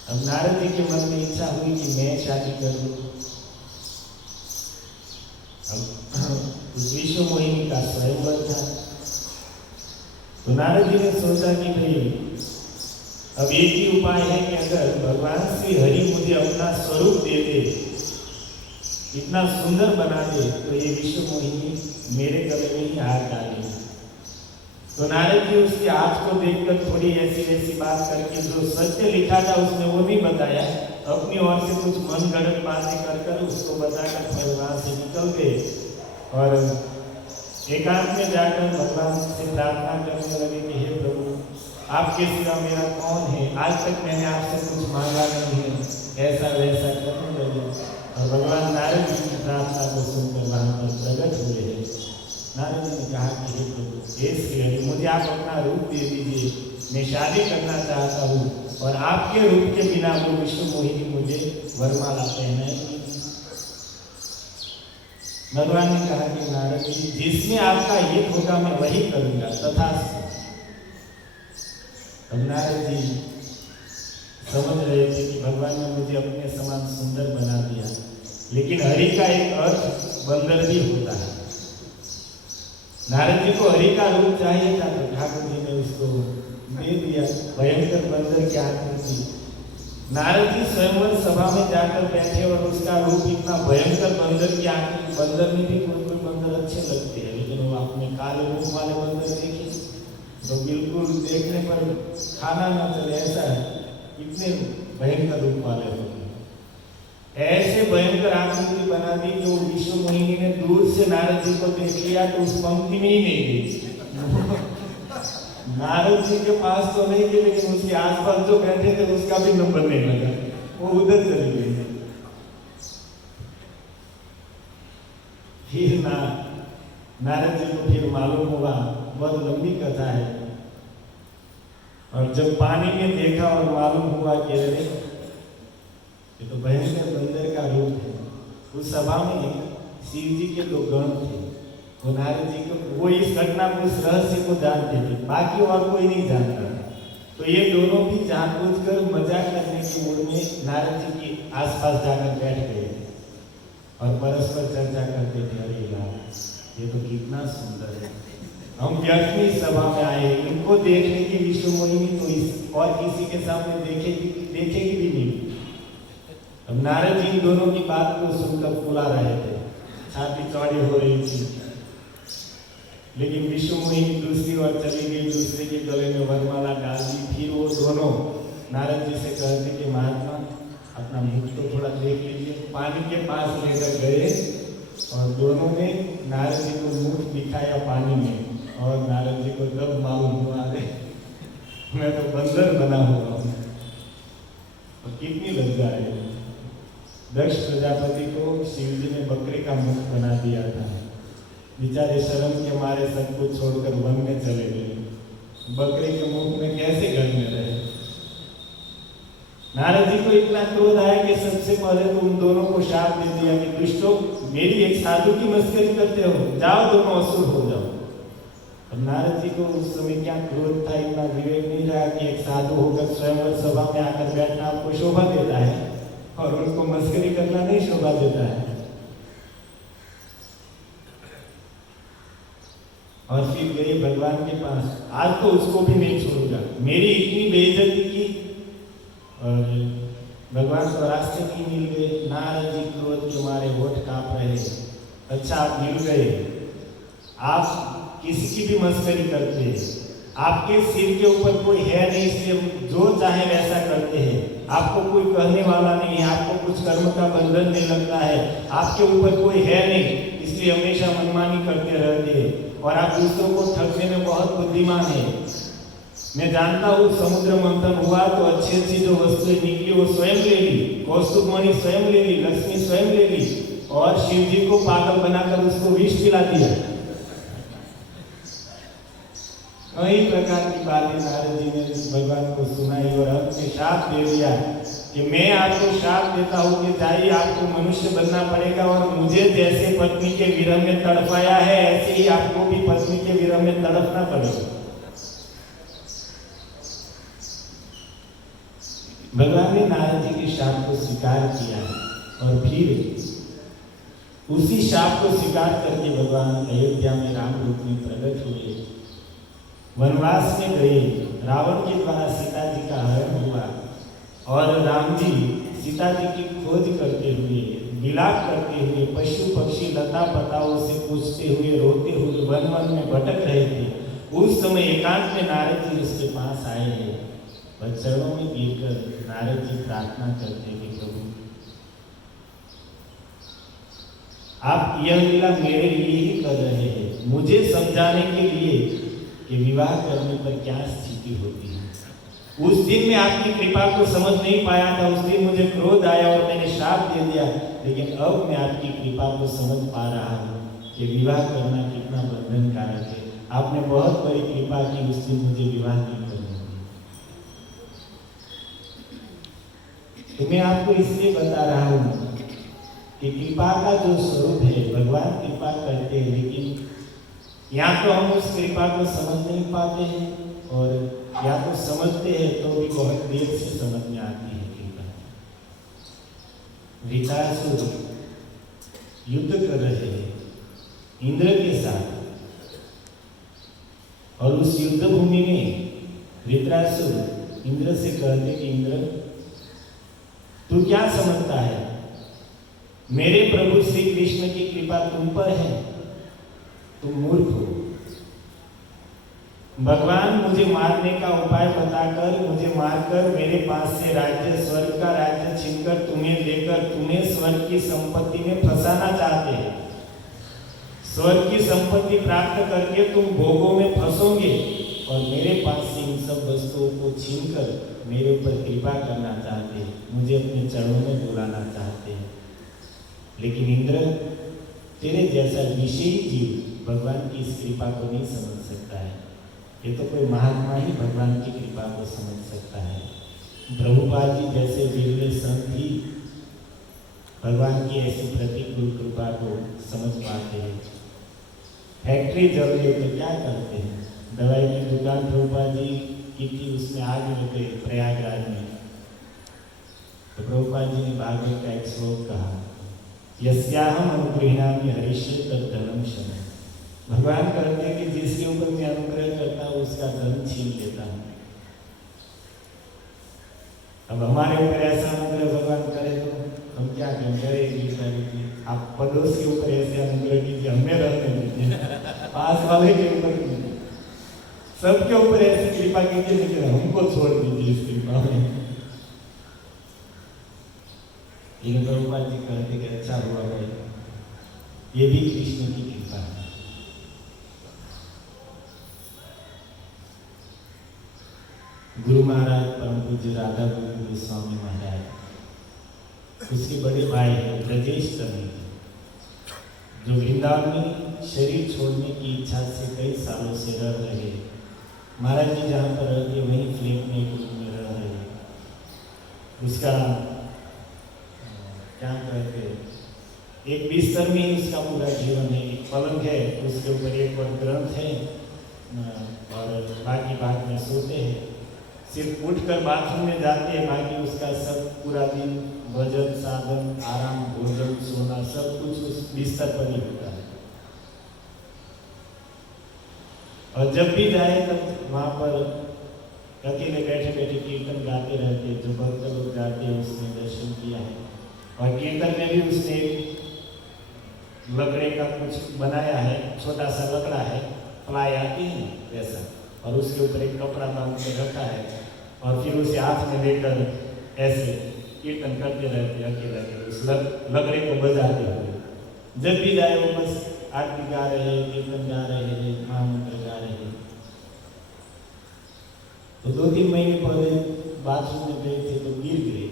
अब नारद जी के मन में इच्छा हुई कि मैं शादी कर लूं। अब उस विश्वमोहिनी का स्वयंवर था, तो नारद जी ने सोचा कि भाई अब एक ही उपाय है कि अगर भगवान श्री हरि मुझे अपना स्वरूप दे दे, इतना सुंदर बना दे, तो ये विश्वमोहिनी मेरे गले में ही हाथ डाले। तो नारद जी उसके हाथ को देखकर थोड़ी ऐसी ऐसी बात करके जो सत्य लिखा था उसने वो नहीं बताया, अपनी ओर से कुछ मन गढ़ंत बातें कर उसको बताकर फिर वहाँ से निकल गए और एकांत में जाकर भगवान से प्रार्थना करने लगे कि हे प्रभु, आपके सिवा मेरा कौन है, आज तक मैंने आपसे कुछ मांगा नहीं है, ऐसा वैसा करने लगे। और भगवान नारद जी की प्रार्थना को सुनकर वहाँ पर प्रकट हुए हैं। नारद जी ने कहा कि हे प्रभु, हे श्री हरि, मुझे आप अपना रूप दे दीजिए, मैं शादी करना चाहता हूँ, और आपके रूप के बिना वो विश्वमोहिनी मुझे वरमाला पहनाएगी। भगवान ने कहा कि नारद जी, जिसमें आपका हित होगा मैं वही करूँगा, तथास्तु। अब नारद जी समझ रहे थे कि भगवान ने मुझे अपने समान सुंदर बना दिया, लेकिन हरि का एक अर्थ बंदर भी होता है। नारद जी को हरि का रूप चाहिए था, तो ठाकुर जी ने उसको दे दिया, भयंकर बंदर की आकृति। नारद जी स्वयंवर सभा में जाकर बैठे और उसका रूप इतना भयंकर बंदर की आकृति। बंदर में भी कोई कोई बंदर अच्छे लगते हैं, लेकिन वो अपने काले रूप वाले बंदर देखे तो बिल्कुल देखने पर खाना ना चले, ऐसा है, इतने भयंकर रूप वाले होते हैं। ऐसे भयंकर आकृति बना दी जो विश्व मोहिनी ने दूर से नारद जी को देख लिया तो उस पंक्ति में ही नहीं गई। नारद जी के पास तो नहीं गई, लेकिन उसके आसपास जो बैठे थे उसका भी नंबर नहीं लगा, वो उधर चली गई। फिर नारद जी को फिर मालूम हुआ, बहुत लंबी कथा है, और जब पानी में देखा और मालूम हुआ कि अरे ये तो भयंकर बंदर का रूप है। उस सभा में शिव जी के 2 गण थे, वो नारद जी को, वो इस घटना को, इस रहस्य को जानते थे, बाकी और कोई नहीं जानता। तो ये दोनों भी जानबूझकर मजाक करने की मूड में नारद जी के आसपास जाकर बैठ गए और परस्पर चर्चा करते थे, अरे यार ये तो कितना सुंदर है, हम व्यक्ति सभा में आए, इनको देखने की विश्व मोहिनी तो इस और किसी के सामने देखेगी भी नहीं। अब नारद जी इन दोनों की बात को सुनकर फुला रहे थे, छाती चौड़ी हो रही थी, लेकिन विश्व मोहिनी दूसरी ओर चली गई, दूसरे के गले में वरमाला डाल दी। फिर वो दोनों नारद जी से कहते कि महात्मा अपना मुख तो थोड़ा देख लीजिए। पानी के पास लेकर गए और दोनों ने नारद जी को मुख दिखाया पानी में, और नारद जी को तब मालूम हुआ, अरे मैं तो बंदर बना हुआ हूँ। और कितनी लज्जा है। दक्ष प्रजापति को शिव जी ने बकरे का मुख बना दिया था, बेचारे शर्म के मारे सब कुछ छोड़कर वन में चले गए, बकरे के मुख में कैसे घर में रहे। नारद जी को इतना क्रोध आया कि सबसे पहले तो उन दोनों को शाप दे दिया कि दुष्टों, मेरी एक साधु की मस्करी करते हो, जाओ दोनों असुर हो जाओ। अब नारद जी को उस समय क्या क्रोध था, इतना विवेक नहीं रहा कि एक साधु होकर स्वयंवर सभा में आकर बैठना आपको शोभा देता है और उनको मस्करी करना नहीं शोभा देता है। और फिर गए भगवान के पास, आज तो उसको भी नहीं छोड़ूंगा, मेरी इतनी बेइज्जती की। और भगवान को रास्ते की मिल गए। नारद जी क्रोध के मारे होठ कांप रहे। अच्छा आप मिल गए, आप किसी की भी मस्करी करते हैं, आपके सिर के ऊपर कोई है नहीं, इसलिए जो चाहे वैसा करते हैं, आपको कोई कहने वाला नहीं है, आपको कुछ कर्म का बंधन नहीं लगता है, आपके ऊपर कोई है नहीं, इसलिए हमेशा मनमानी करते रहते हैं, और आप दूसरों को ठगने में बहुत बुद्धिमान है। मैं जानता हूँ समुद्र मंथन हुआ तो अच्छी अच्छी जो वस्तुएं निकली वो स्वयं ले ली, कौस्तुभ मणि स्वयं ले ली, लक्ष्मी स्वयं ले ली, और शिव जी को पागल बनाकर उसको विष पिला दिया। कई प्रकार की बातें नारद जी ने भगवान को सुनाई और अंत में शाप दे दिया कि मैं आपको शाप देता हूँ कि जाइए, आपको मनुष्य बनना पड़ेगा, और मुझे जैसे पत्नी के विरह में तड़पाया है ऐसे ही आपको भी पत्नी के विरह में तड़पना पड़ेगा। भगवान ने नारद जी के शाप को स्वीकार किया और फिर उसी शाप को स्वीकार करके भगवान अयोध्या में राम रूप में प्रकट हुए। वनवास में गए, रावण के द्वारा सीता जी का हरण हुआ और राम जी सीता जी की खोज करते हुए, विलाप करते हुए, पशु पक्षी लता पताओं से पूछते हुए, रोते हुए वन वन में भटक रहे थे। उस समय एकांत में नारद जी उसके पास आए हैं और चरणों में गिरकर नारद जी प्रार्थना करते कि प्रभु आप यह लीला मेरे लिए ही कर रहे हैं, मुझे समझाने के लिए कि विवाह करने पर क्या स्थिति होती है। उस दिन मैं आपकी कृपा को समझ नहीं पाया था, उस दिन मुझे क्रोध आया और मैंने शाप दे दिया, लेकिन अब मैं आपकी कृपा को समझ पा रहा हूँ कि विवाह करना कितना बंधनकारक है। आपने बहुत बड़ी कृपा की, उस दिन मुझे विवाह नहीं करने दी। तो मैं आपको इसलिए बता रहा हूँ कि कृपा का जो स्वरूप है, भगवान कृपा करते हैं, लेकिन या तो हम उस कृपा को समझ नहीं पाते हैं और या तो समझते हैं तो भी बहुत देर से समझ में आती है कृपा। वृत्रासुर युद्ध कर रहे हैं इंद्र के साथ, और उस युद्ध भूमि में वृत्रासुर इंद्र से कहते कि इंद्र तू क्या समझता है, मेरे प्रभु श्री कृष्ण की कृपा तुम पर है, तुम मूर्ख हो। भगवान मुझे मारने का उपाय बताकर, मुझे मारकर मेरे पास से राज्य, स्वर्ग का राज्य छीनकर तुम्हें लेकर तुम्हें स्वर्ग की संपत्ति में फंसाना चाहते हैं। स्वर्ग की संपत्ति प्राप्त करके तुम भोगों में फंसोगे और मेरे पास से इन सब वस्तुओं को छीनकर मेरे ऊपर कृपा करना चाहते हैं, मुझे अपने चरणों में बुलाना चाहते हैं। लेकिन इंद्र, तेरे जैसा विषयी जीव भगवान की इस कृपा को नहीं समझ सकता है। ये तो कोई महात्मा ही भगवान की कृपा को समझ सकता है। प्रभुपाद जी जैसे विरले संत ही भगवान की ऐसी प्रतिकूल कृपा को समझ पाते हैं। फैक्ट्री जल गई तो क्या करते हैं? दवाई की दुकान प्रभुपाद जी की थी, उसमें आग लग गई प्रयागराज में। तो प्रभुपाद जी ने भागवत का एक श्लोक कहा, यस्याहम अनुगृह्णामि हरिष्ये तद्धनम शम। भगवान कहते हैं कि जिसके ऊपर मैं अनुग्रह करता हूँ उसका धन छीन लेता हूँ। अब हमारे ऊपर ऐसा अनुग्रह भगवान करे तो हम क्या करेंगे? आप पड़ोस के ऊपर ऐसे अनुग्रह कीजिए, हमें रहने दीजिए, पास वाले के ऊपर कीजिए, सबके ऊपर ऐसी कृपा कीजिए, लेकिन हमको छोड़ दीजिए इस कृपा में। लेकिन प्रभुपाद जी कहते कि अच्छा हुआ भाई, ये भी कृष्ण की कृपा है। गुरु महाराज परम पूज्य राधा गुरु स्वामी महाराज, उसके बड़े भाई हैं ब्रजेश तनय, जो वृंदावन में शरीर छोड़ने की इच्छा से कई सालों से रह रहे। महाराज जी जहाँ पर रहते वहीं फ्लैट में एक रूम में रह रहे। उसका क्या कहते, एक बिस्तर में ही उसका पूरा जीवन है। एक पलंग है, उसके ऊपर एक और ग्रंथ है और बाकी भाग में सोते हैं। सिर्फ उठकर बाथरूम में जाते हैं, बाकी उसका सब पूरा दिन भजन साधन आराम भोजन सोना सब कुछ उस बिस्तर पर ही होता है। और जब भी जाए तब वहाँ पर अकेले बैठे बैठे कीर्तन गाते रहते। जो भक्त लोग जाते हैं उसने दर्शन किया है। और कीर्तन में भी उसने लकड़े का कुछ बनाया है, छोटा सा लकड़ा है, प्लाई आती है वैसा, और उसके ऊपर एक कपड़ा बांध के रखा है और फिर उसे हाथ में लेकर ऐसे कीर्तन करते रहते अकेले उस लकड़े को बजाते हुए। जब भी जाए वो बस आरती गा रहे हैं, कीर्तन गा रहे हैं, महामंत्र गा रहे हैं। तो 2-3 महीने पहले बाथरूम में गए थे तो गिर गए,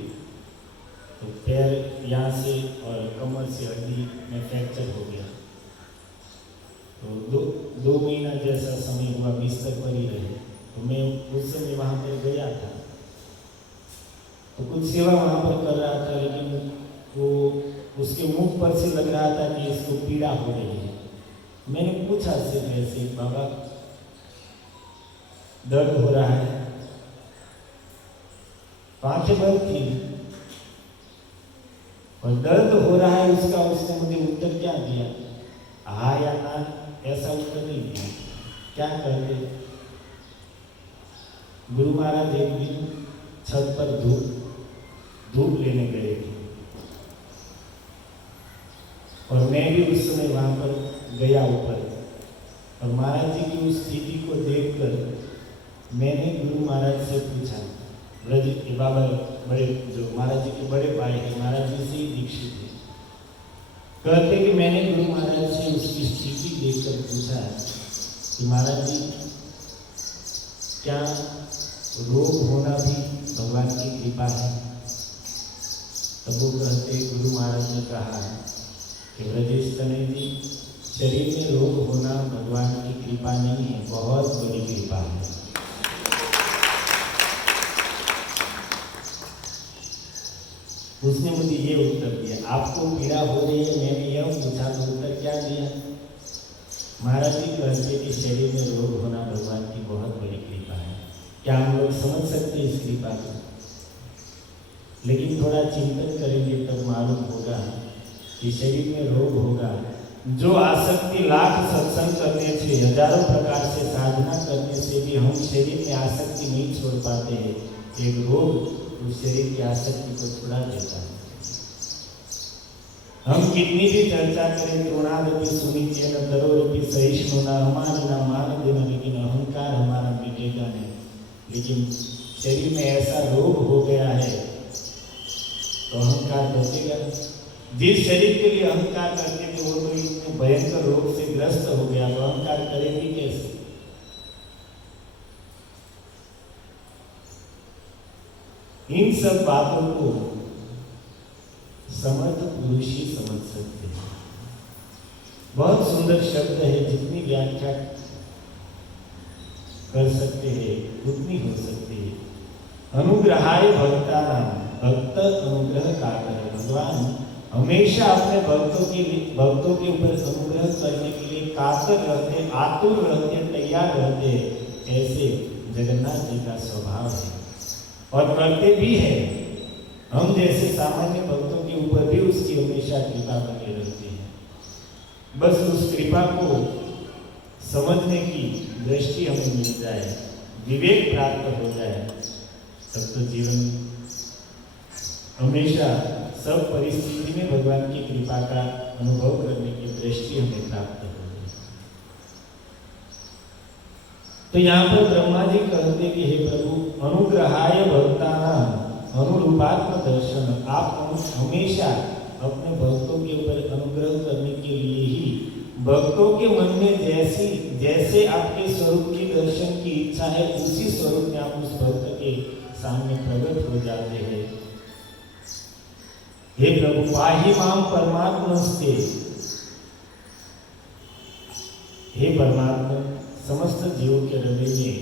तो पैर यहाँ से और कमर से हड्डी में फ्रैक्चर हो गया। तो 2 महीना जैसा समय हुआ बिस्तर पर ही रहे। तो मैं उस समय वहाँ पर गया था, तो कुछ सेवा वहाँ पर कर रहा था, लेकिन वो उसके मुख पर से लग रहा था कि इसको पीड़ा हो रही है। मैंने पूछा से ऐसे, बाबा दर्द हो रहा है? आंखें बंद थी और दर्द हो रहा है उसका। उसने मुझे उत्तर क्या दिया, हाँ या ना, ऐसा उत्तर नहीं दिया। क्या कहते, गुरु महाराज एक दिन छत पर धूप लेने गए थे और मैं भी उस समय वहां पर गया ऊपर। और महाराज जी की उस स्थिति को देखकर मैंने गुरु महाराज से पूछा, ब्रज के बाबा बड़े जो महाराज जी के बड़े भाई हैं, महाराज जी से ही दीक्षित है, कहते कि मैंने गुरु महाराज से उसकी स्थिति देखकर पूछा कि महाराज जी क्या रोग होना भी भगवान की कृपा है? तब वो कहते, गुरु महाराज ने कहा है कि ब्रजेश तनय जी, शरीर में रोग होना भगवान की कृपा नहीं है, बहुत बड़ी कृपा है। उसने मुझे ये उत्तर दिया, आपको पीड़ा हो रही है? मैंने यह पूछा तो उत्तर क्या दिया? महाराज जी कहते कि शरीर में रोग होना भगवान की बहुत बड़ी कृपा है। क्या हम लोग समझ सकते इस कृपा को? लेकिन थोड़ा चिंतन करेंगे तब मालूम होगा कि शरीर में रोग होगा। जो आसक्ति लाख सत्संग करने से, हजारों प्रकार से साधना करने से भी हम शरीर में आसक्ति नहीं छोड़ पाते हैं, एक रोग उस शरीर की आसक्ति को छुड़ा देता है। हम कितनी भी चर्चा करें, तृणादपि सुनिचेन दरोरपि सहिष्णुना हमारा मान देना, लेकिन अहंकार हमारा मिटेगा नहीं। लेकिन शरीर में ऐसा रोग हो गया है तो अहंकार बचेगा। जिस शरीर के लिए अहंकार करते थे वो तो इतने भयंकर रोग से ग्रस्त हो गया, तो अहंकार करेगी कैसे? इन सब बातों को समर्थ पुरुष ही समझ सकते हैं। बहुत सुंदर शब्द है, जितनी व्याख्या कर सकते हैं उतनी हो सकती है। अनुग्रहाय भक्तानां, भक्त अनुग्रह कातर। भगवान हमेशा अपने भक्तों के ऊपर अनुग्रह करने के लिए कातर रहते, आतुर रहते, तैयार रहते। ऐसे जगन्नाथ जी का स्वभाव है और करते भी है। हम जैसे सामान्य भक्तों के ऊपर भी उसकी हमेशा कृपा बनी रहती है। बस उस कृपा को समझने की दृष्टि हमें मिल जाए, विवेक प्राप्त हो जाए, तब तो जीवन हमेशा सब परिस्थिति में भगवान की कृपा का अनुभव करने की दृष्टि हमें प्राप्त होगी। तो यहाँ पर ब्रह्मा जी कहते कि हे प्रभु, अनुग्रहाय भक्तानां अनुरूपात्म दर्शन। आप हमेशा अपने भक्तों के ऊपर अनुग्रह करने के लिए ही भक्तों के मन में जैसे आपके स्वरूप की दर्शन की इच्छा है, उसी स्वरूप में आप उस भक्त के सामने प्रकट हो जाते हैं। हे प्रभु, पाहि माम परमात्मस्ते। हे परमात्मा, समस्त जीवों के हृदय में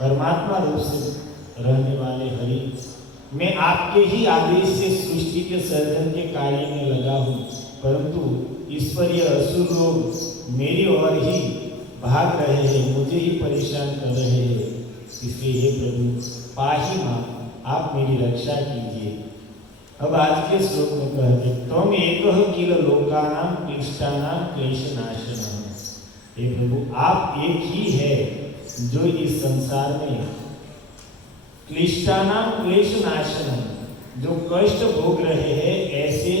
परमात्मा रूप से रहने वाले हरि, मैं आपके ही आदेश से सृष्टि के सर्जन के कार्य में लगा हूँ, परंतु ईश्वरीय असुर लोग मेरी ओर ही भाग रहे हैं, मुझे ही परेशान कर रहे हैं। इसलिए हे प्रभु, पाहि मां, आप मेरी रक्षा कीजिए। अब आज के श्लोक में कहते, त्वम एकः किल लोकानां क्लिष्टानां क्लेशनाशनः। हे प्रभु, आप एक ही है जो इस संसार में क्लिष्टानां क्लेशनाशनः, जो कष्ट भोग रहे हैं ऐसे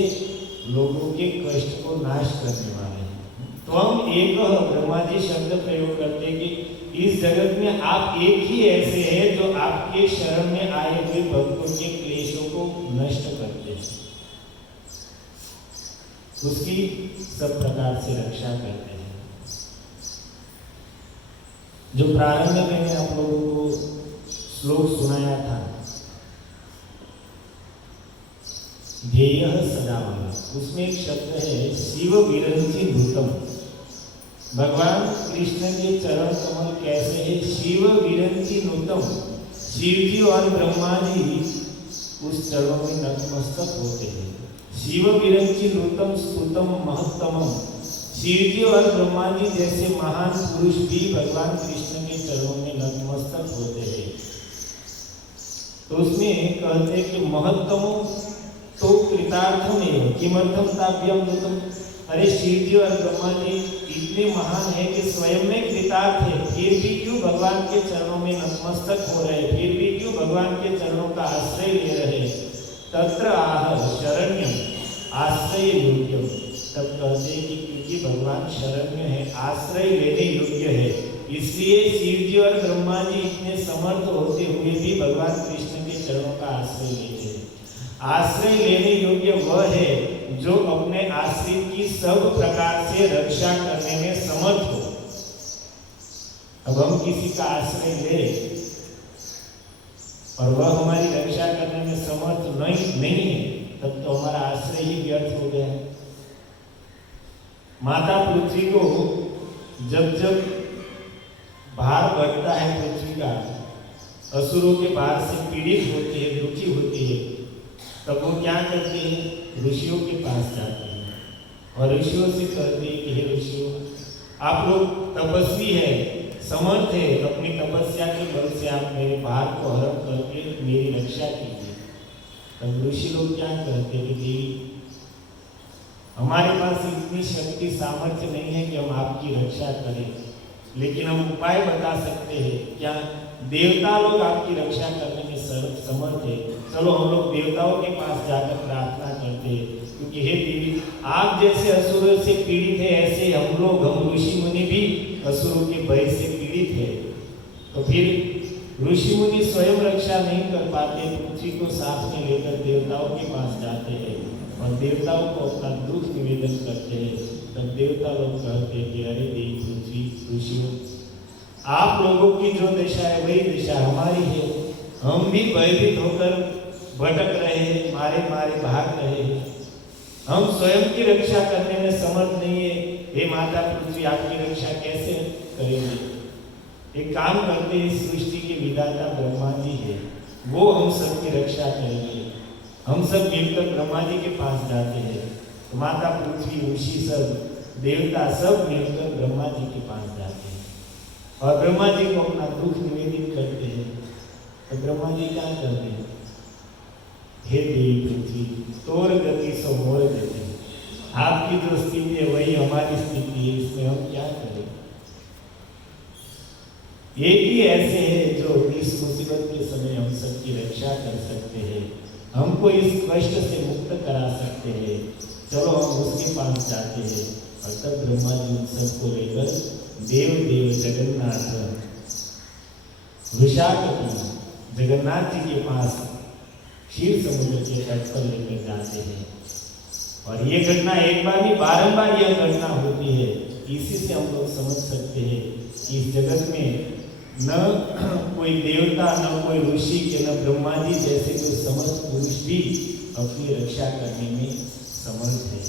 लोगों के कष्ट को नाश करने वाले हैं। त्वम एकः, ब्रह्मा जी शब्द प्रयोग करते कि इस जगत में आप एक ही ऐसे हैं जो आपके शरण में आए हुए भक्तों के क्लेशों को नष्ट करते हैं, उसकी सब प्रकार से रक्षा करते हैं। जो प्रारंभ में मैंने आप लोगों को श्लोक सुनाया था, ध्येयः सदा वाला, उसमें एक शब्द है शिव विरंची नूतम। भगवान कृष्ण के चरण कमल कैसे है? शिव विरंची नूतम। शिव जी और ब्रह्मा जी उस चरणों में नतमस्तक होते हैं। शिव विरंची नूतम स्तुतम महत्तमम। शिव जी और ब्रह्मा जी जैसे महान पुरुष भी भगवान कृष्ण के चरणों में नतमस्तक होते हैं। तो उसमें कहते हैं कि महत्तमो तो कृतार्थम एवं किमर्थम ताभ्यम नूतम। अरे शिव जी और ब्रह्मा जी इतने महान है कि स्वयं में कृतार्थ है, फिर भी क्यों भगवान के चरणों में नतमस्तक हो रहे, फिर भी क्यों भगवान के चरणों का आश्रय ले रहे। तत्र आह शरण्यम आश्रय योग्यम। तब कहते हैं कि क्योंकि भगवान शरण्य है, आश्रय लेने योग्य है, इसलिए शिव जी और ब्रह्मा जी इतने समर्थ होते हुए भी भगवान कृष्ण के चरणों का आश्रय लेते हैं। आश्रय लेने योग्य वह है जो अपने आश्रित की सब प्रकार से रक्षा करने में समर्थ हो। अब हम किसी का आश्रय ले और वह हमारी रक्षा करने में समर्थ नहीं है, तब तो हमारा आश्रय ही व्यर्थ हो गया। माता पृथ्वी को जब भार बढ़ता है पृथ्वी का, असुरों के भार से पीड़ित होती है, दुखी होती है, तब वो क्या करते हैं? ऋषियों के पास जाते हैं और ऋषियों से कहते हैं कि हे ऋषियों, आप लोग तपस्वी है, समर्थ है, अपनी तपस्या के बल से आप मेरे भार को हरण करके मेरी रक्षा कीजिए। तब ऋषि लोग क्या कहते हैं कि देवी, हमारे पास इतनी शक्ति सामर्थ्य नहीं है कि हम आपकी रक्षा करें, लेकिन हम उपाय बता सकते हैं। क्या? देवता लोग आपकी रक्षा करने में समर्थ है, चलो हम लोग देवताओं के पास जाकर प्रार्थना करते हैं क्योंकि हे देवी, आप जैसे असुरों से पीड़ित है, ऐसे हम ऋषि मुनि भी असुरों के भय से पीड़ित है। तो फिर ऋषि मुनि स्वयं रक्षा नहीं कर पाते, पृथ्वी को साथ में लेकर देवताओं के पास जाते हैं और देवताओं को अपना दुख निवेदन करते हैं। तब देवता लोग कहते हैं कि अरे देवी पृथ्वी, ऋषियों, आप लोगों की जो दशा है वही दशा हमारी है। हम भी भयभीत होकर भटक रहे हैं, मारे मारे भाग रहे हैं। हम स्वयं की रक्षा करने में समर्थ नहीं है। हे माता पृथ्वी, आपकी रक्षा कैसे करेंगे? एक काम करते हैं, सृष्टि के विधाता ब्रह्मा जी है, वो हम सबकी रक्षा करेंगे। हम सब मिलकर ब्रह्मा जी के पास जाते हैं। तो माता पृथ्वी, ऋषि सब, देवता सब मिलकर ब्रह्मा जी के पास जाते हैं और ब्रह्मा जी को अपना दुख निवेदित करते हैं। तो ब्रह्मा जी क्या करते हैं? हे देवी पृथ्वी, तोर गति सो मोर गति, आपकी जो स्थिति है वही हमारी स्थिति है, इसमें हम क्या करें? एक ही ऐसे है जो इस मुसीबत के समय हम सबकी रक्षा कर सकते हैं, हमको इस कष्ट से मुक्त करा सकते हैं। चलो हम उसके पास जाते हैं। और तब ब्रह्मा जी उन सबको लेकर देव जगन्नाथ विशाखपति जगन्नाथ जी के पास क्षीर समुद्र के तट पर लेकर जाते हैं। और ये घटना एक बार नहीं, बारंबार यह घटना होती है। इसी से हम लोग समझ सकते हैं कि इस जगत में न कोई देवता, न कोई ऋषि के, न ब्रह्मा जी जैसे कोई समर्थ पुरुष भी अपनी रक्षा करने में समर्थ है।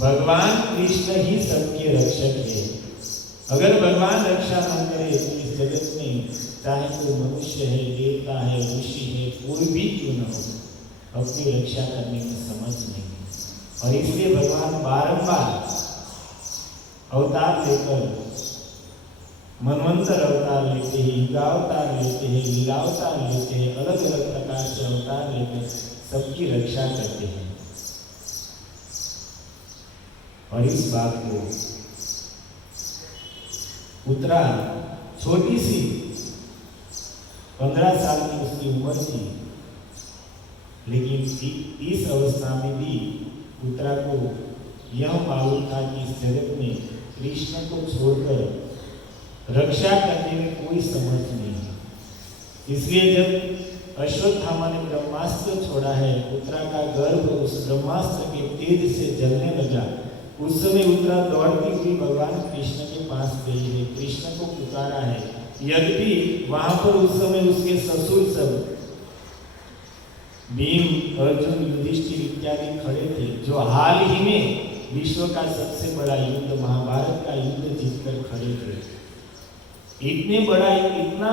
भगवान कृष्ण ही सबके रक्षक है। अगर भगवान रक्षा न करे तो इस जगत में चाहे कोई मनुष्य है, देवता है, ऋषि है, कोई भी क्यों न हो, अपनी रक्षा करने में समर्थ नहीं है। और इसलिए भगवान बारंबार अवतार लेकर, मनवंतर अवतार लेते हैं, युगावतार लेते हैं, लीलावतार लेते हैं, अलग अलग प्रकार से अवतार लेकर सबकी रक्षा करते हैं। और इस बात को उत्तरा छोटी सी 15 साल की उसकी उम्र थी, लेकिन इस अवस्था में भी उत्तरा को यह मालूम था कि इस जगत में कृष्ण को छोड़कर रक्षा करने में कोई समर्थ नहीं है। इसलिए जब अश्वत्थामा ने ब्रह्मास्त्र छोड़ा है, उत्तरा का गर्भ उस ब्रह्मास्त्र के तेज से जलने लगा। उस समय उत्तरा दौड़ती हुई भगवान कृष्ण के पास गई है, कृष्ण को पुकारा है। यद्यपि वहां पर उस समय उसके ससुर सब भीम, अर्जुन, युधिष्ठिर इत्यादि खड़े थे, जो हाल ही में विश्व का सबसे बड़ा युद्ध, महाभारत का युद्ध जीतकर खड़े थे। इतना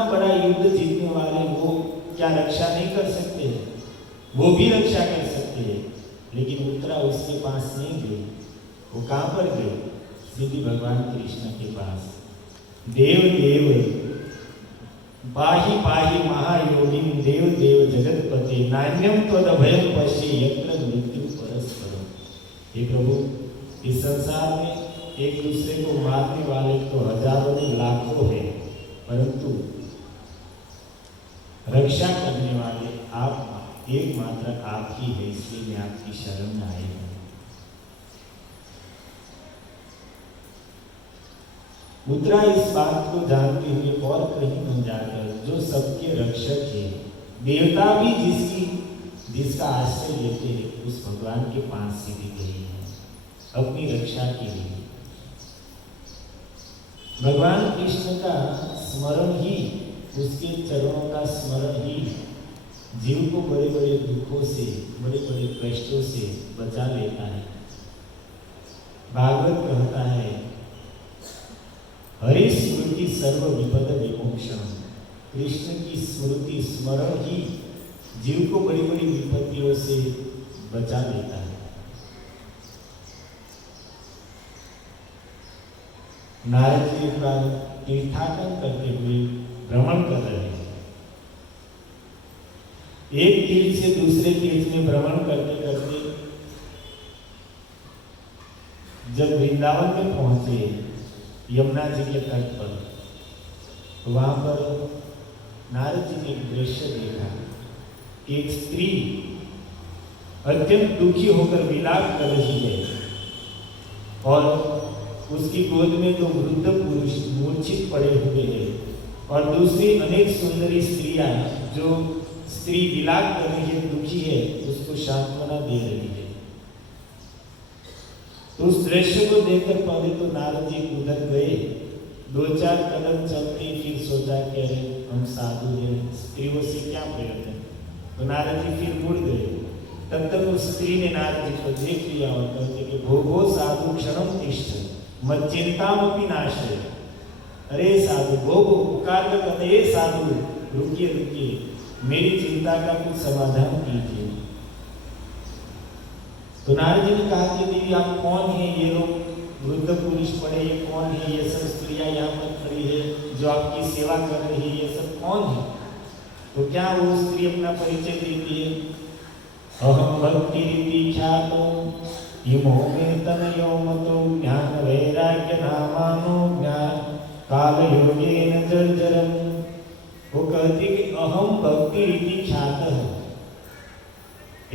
बड़ा युद्ध जीतने वाले वो क्या रक्षा नहीं कर सकते हैं? वो भी रक्षा कर सकते हैं, लेकिन उत्तरा उसके पास नहीं गई। वो कहाँ पर गई? सीधी भगवान कृष्ण के पास। देव पाहि पाहि महायोगिन देव जगतपते नान्यम त्वदभयं पश्ये यत्र मृत्यु परस्परम। हे प्रभु, इस संसार में एक दूसरे को मारने वाले तो हजारों नहीं, लाखों हैं, परंतु रक्षा करने वाले आप एकमात्र आप ही है। इसलिए मैं आपकी शरण में आई हूँ। उत्तरा इस बात को जानते हुए और कहीं न जाकर जो सबके रक्षक है, देवता भी जिसका आश्रय लेते हैं, उस भगवान के पास सीधी गई है अपनी रक्षा के लिए। भगवान कृष्ण का स्मरण ही, उसके चरणों का स्मरण ही जीव को बड़े बड़े दुखों से, बड़े बड़े कष्टों से बचा लेता है। भागवत कहता है, हरि स्मृति सर्व विपद विमोक्षण। कृष्ण की स्मृति, स्मरण ही जीव को बड़ी बड़ी विपत्तियों से बचा लेता है। नारद जी का तीर्थाटन करते हुए भ्रमण कर रहे हैं। एक तीर्थ से दूसरे तीर्थ में भ्रमण करते करते जब वृंदावन में पहुंचे, यमुना जी के तट पर, तो वहां पर नारद जी ने एक दृश्य देखा कि एक स्त्री अत्यंत दुखी होकर विलाप कर रही है और उसकी गोद में दो वृद्ध पुरुष मूर्छित पड़े हुए हैं और दूसरी अनेक सुंदरी स्त्रियां जो स्त्री विलाप कर रही है, दुखी है, उसको सांत्वना दे रही है। तो उस दृश्य को देखकर पहले तो नारद जी उधर गए, 2-4 कदम चलते फिर सोचा कि अरे हम साधु हैं, स्त्रियों से क्या प्रयत्न। तो नारद जी फिर मुड़ गए। तब तक उस स्त्री ने नारद जी को देख लिया और कहते कि भोगो साधु क्षणम तिष्ठ मत चिंतामपि नाशय। अरे साधु, भोगो, पुकार कर कहते हे साधु रुकिए रुकिए, मेरी चिंता का कुछ समाधान कीजिए। तो नारद जी ने कहा कि देवी आप कौन हैं, ये लोग वृद्ध पुरुष पड़े, ये कौन है, ये सब स्त्रियां यहाँ पर खड़ी है जो आपकी सेवा कर रही है, ये सब कौन है। तो क्या वो स्त्री अपना परिचय देती है, अहम भक्ति रीति ख्यातो इमो में तनयो मतो ज्ञान वैराग्य नामानो ज्ञान काल योगेन जर्जरम। वो कहती कि अहम भक्ति रीति ख्यात है,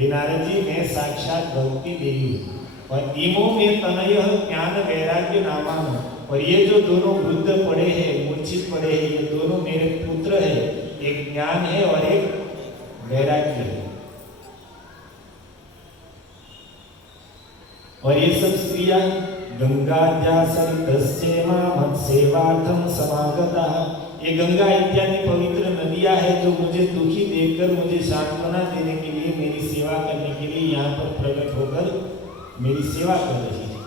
नारद जी मैं साक्षात भक्ति देवी हूँ और इमो में तनय ज्ञान वैराग्य नामान। और ये जो दोनों वृद्ध पड़े हैं, मूर्छित पड़े हैं, ये दोनों मेरे पुत्र हैं, एक ज्ञान है और एक वैराग्य है। और ये सब स्त्रियां गंगा सरितस्येमा मत सेवार्थम समागता। ये गंगा इत्यादि पवित्र नदियां हैं जो मुझे दुखी देखकर मुझे सांत्वना देने के लिए, मेरी सेवा करने के लिए यहाँ पर प्रकट होकर मेरी सेवा कर रही है।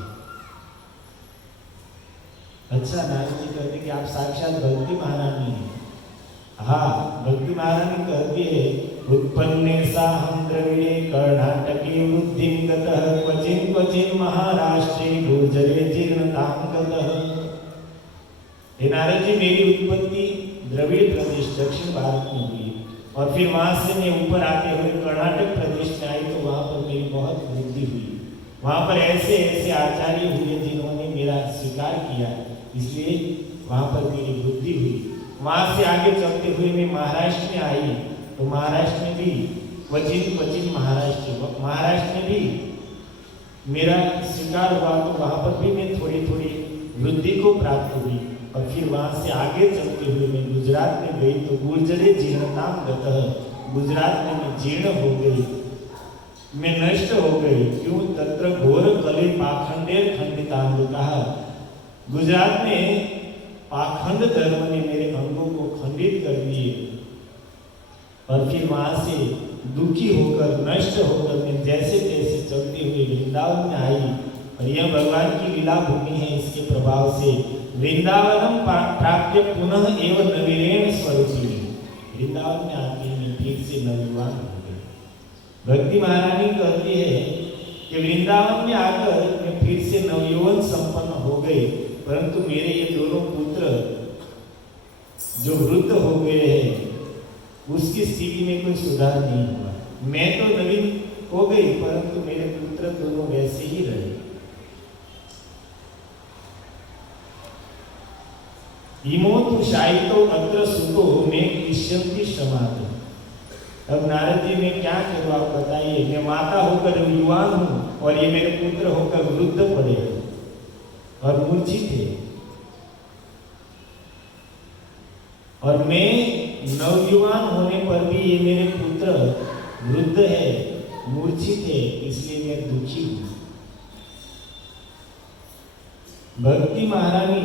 अच्छा, नारद जी कहते कि आप साक्षात भक्ति महारानी हैं। हाँ, भक्ति महारानी कहती है उत्पन्ने साहं द्रविड़े कर्णाटके वृद्धिं गतः क्वचिन् क्वचिन् महाराष्ट्रे गुर्जरे जीर्णतां गतः। हे नारद जी, मेरी उत्पत्ति द्रविड़ प्रदेश दक्षिण भारत में हुई और फिर वहां से मैं ऊपर आते हुए कर्नाटक प्रदेश में आई तो वहां पर मेरी बहुत वृद्धि हुई। वहां पर ऐसे ऐसे आचार्य हुए जिन्होंने मेरा स्वीकार किया, इसलिए वहां पर मेरी वृद्धि हुई। वहां से आगे चलते हुए मैं महाराष्ट्र में आई तो महाराष्ट्र में भी क्वचिन महाराष्ट्र में भी मेरा स्वीकार हुआ तो वहां पर भी मैं थोड़ी थोड़ी वृद्धि को प्राप्त हुई। और फिर वहां से आगे चलते हुए मैं गुजरात में गई तो गुर्जरे जीर्णतां गतः, गुजरात में मैं जीर्ण हो गई, मैं नष्ट हो गई। क्यों? तत्र घोर कले पाखंडेर खंडितांग। कहा गुजरात में पाखंड धर्म ने मेरे अंगों को खंडित कर दिए और फिर वहां से दुखी होकर नष्ट होकर मैं जैसे तैसे चलते हुए वृंदावन में आई। और यह भगवान की लीला भूमि है, इसके प्रभाव से वृंदावनम प्राप्य पुनः एवं नवीरेण स्वरूपी। वृंदावन में आके मैं फिर से नवयुवान हो गई। भक्ति महारानी कहती है कि वृंदावन में आकर मैं फिर से नवयौवन संपन्न हो गई, परंतु मेरे ये दोनों पुत्र जो वृद्ध हो गए हैं उसकी स्थिति में कोई सुधार नहीं हुआ। मैं तो नवीन हो गई परंतु मेरे पुत्र दोनों वैसे ही रहे। इमो तु शायितो अत्र सुतो में क्लिश्यन्ति श्रमात्। अब नारद जी मैं क्या करूँ आप बताइए, मैं माता होकर युवान हूँ और ये मेरे पुत्र होकर वृद्ध पड़े और मूर्छित है, और मैं नवयुवान होने पर भी ये मेरे पुत्र वृद्ध है, मूर्छित है, इसलिए मैं दुखी हूँ। भक्ति महारानी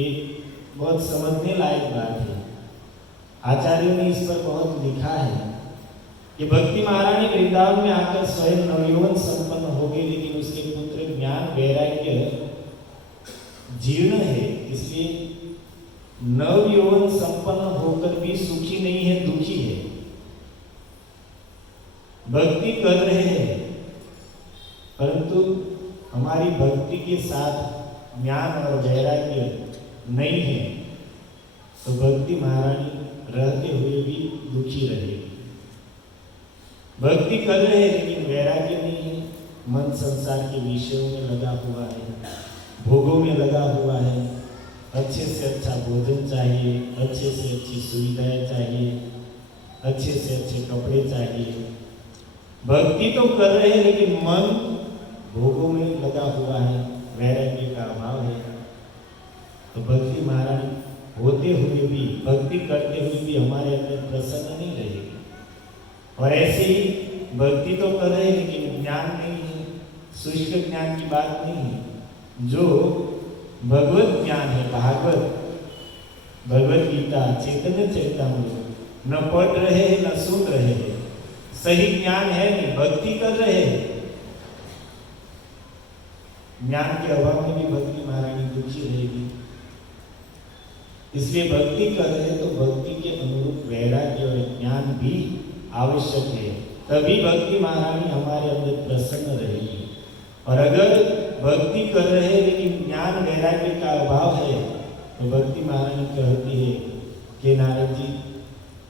एक बहुत समझने लायक बात है। आचार्यों ने इस पर बहुत लिखा है कि भक्ति महारानी वृंदावन में आकर स्वयं नवयौवन संपन्न हो गई, लेकिन उसके पुत्र ज्ञान वैराग्य जीर्ण है, इसलिए नवयौवन संपन्न होकर भी सुखी नहीं है, दुखी है। भक्ति कर रहे हैं परंतु हमारी भक्ति के साथ ज्ञान और वैराग्य नहीं है, तो भक्ति महारानी रहते हुए भी दुखी रहेगी। भक्ति कर रहे हैं लेकिन वैराग्य नहीं है, मन संसार के विषयों में लगा हुआ है, भोगों में लगा हुआ है। अच्छे से अच्छा भोजन चाहिए, अच्छे से अच्छी सुविधाएं चाहिए, अच्छे से अच्छे कपड़े चाहिए, भक्ति तो कर रहे हैं लेकिन मन भोगों में लगा हुआ है, वैराग्य का अभाव है। तो भक्ति महारानी होते हुए भी, भक्ति करते हुए भी हमारे अंदर प्रसन्न नहीं रहेगी। और ऐसे ही भक्ति तो कर रहे हैं लेकिन ज्ञान नहीं है, शुष्क ज्ञान की बात नहीं है। जो भगवत ज्ञान है, भागवत, भगवत गीता, चैतन्य चरितामृत न पढ़ रहे हैं न सुन रहे हैं, सही ज्ञान है नहीं, भक्ति कर रहे हैं। ज्ञान के अभाव में भी भक्ति महारानी दुखी रहेगी। इसलिए भक्ति कर रहे हैं तो भक्ति के अनुरूप वैराग्य और ज्ञान भी आवश्यक है, तभी भक्ति महारानी हमारे अंदर प्रसन्न रहेगी। और अगर भक्ति कर रहे हैं लेकिन ज्ञान वैराग्य का अभाव है तो भक्ति महारानी कहती है कि नारद जी,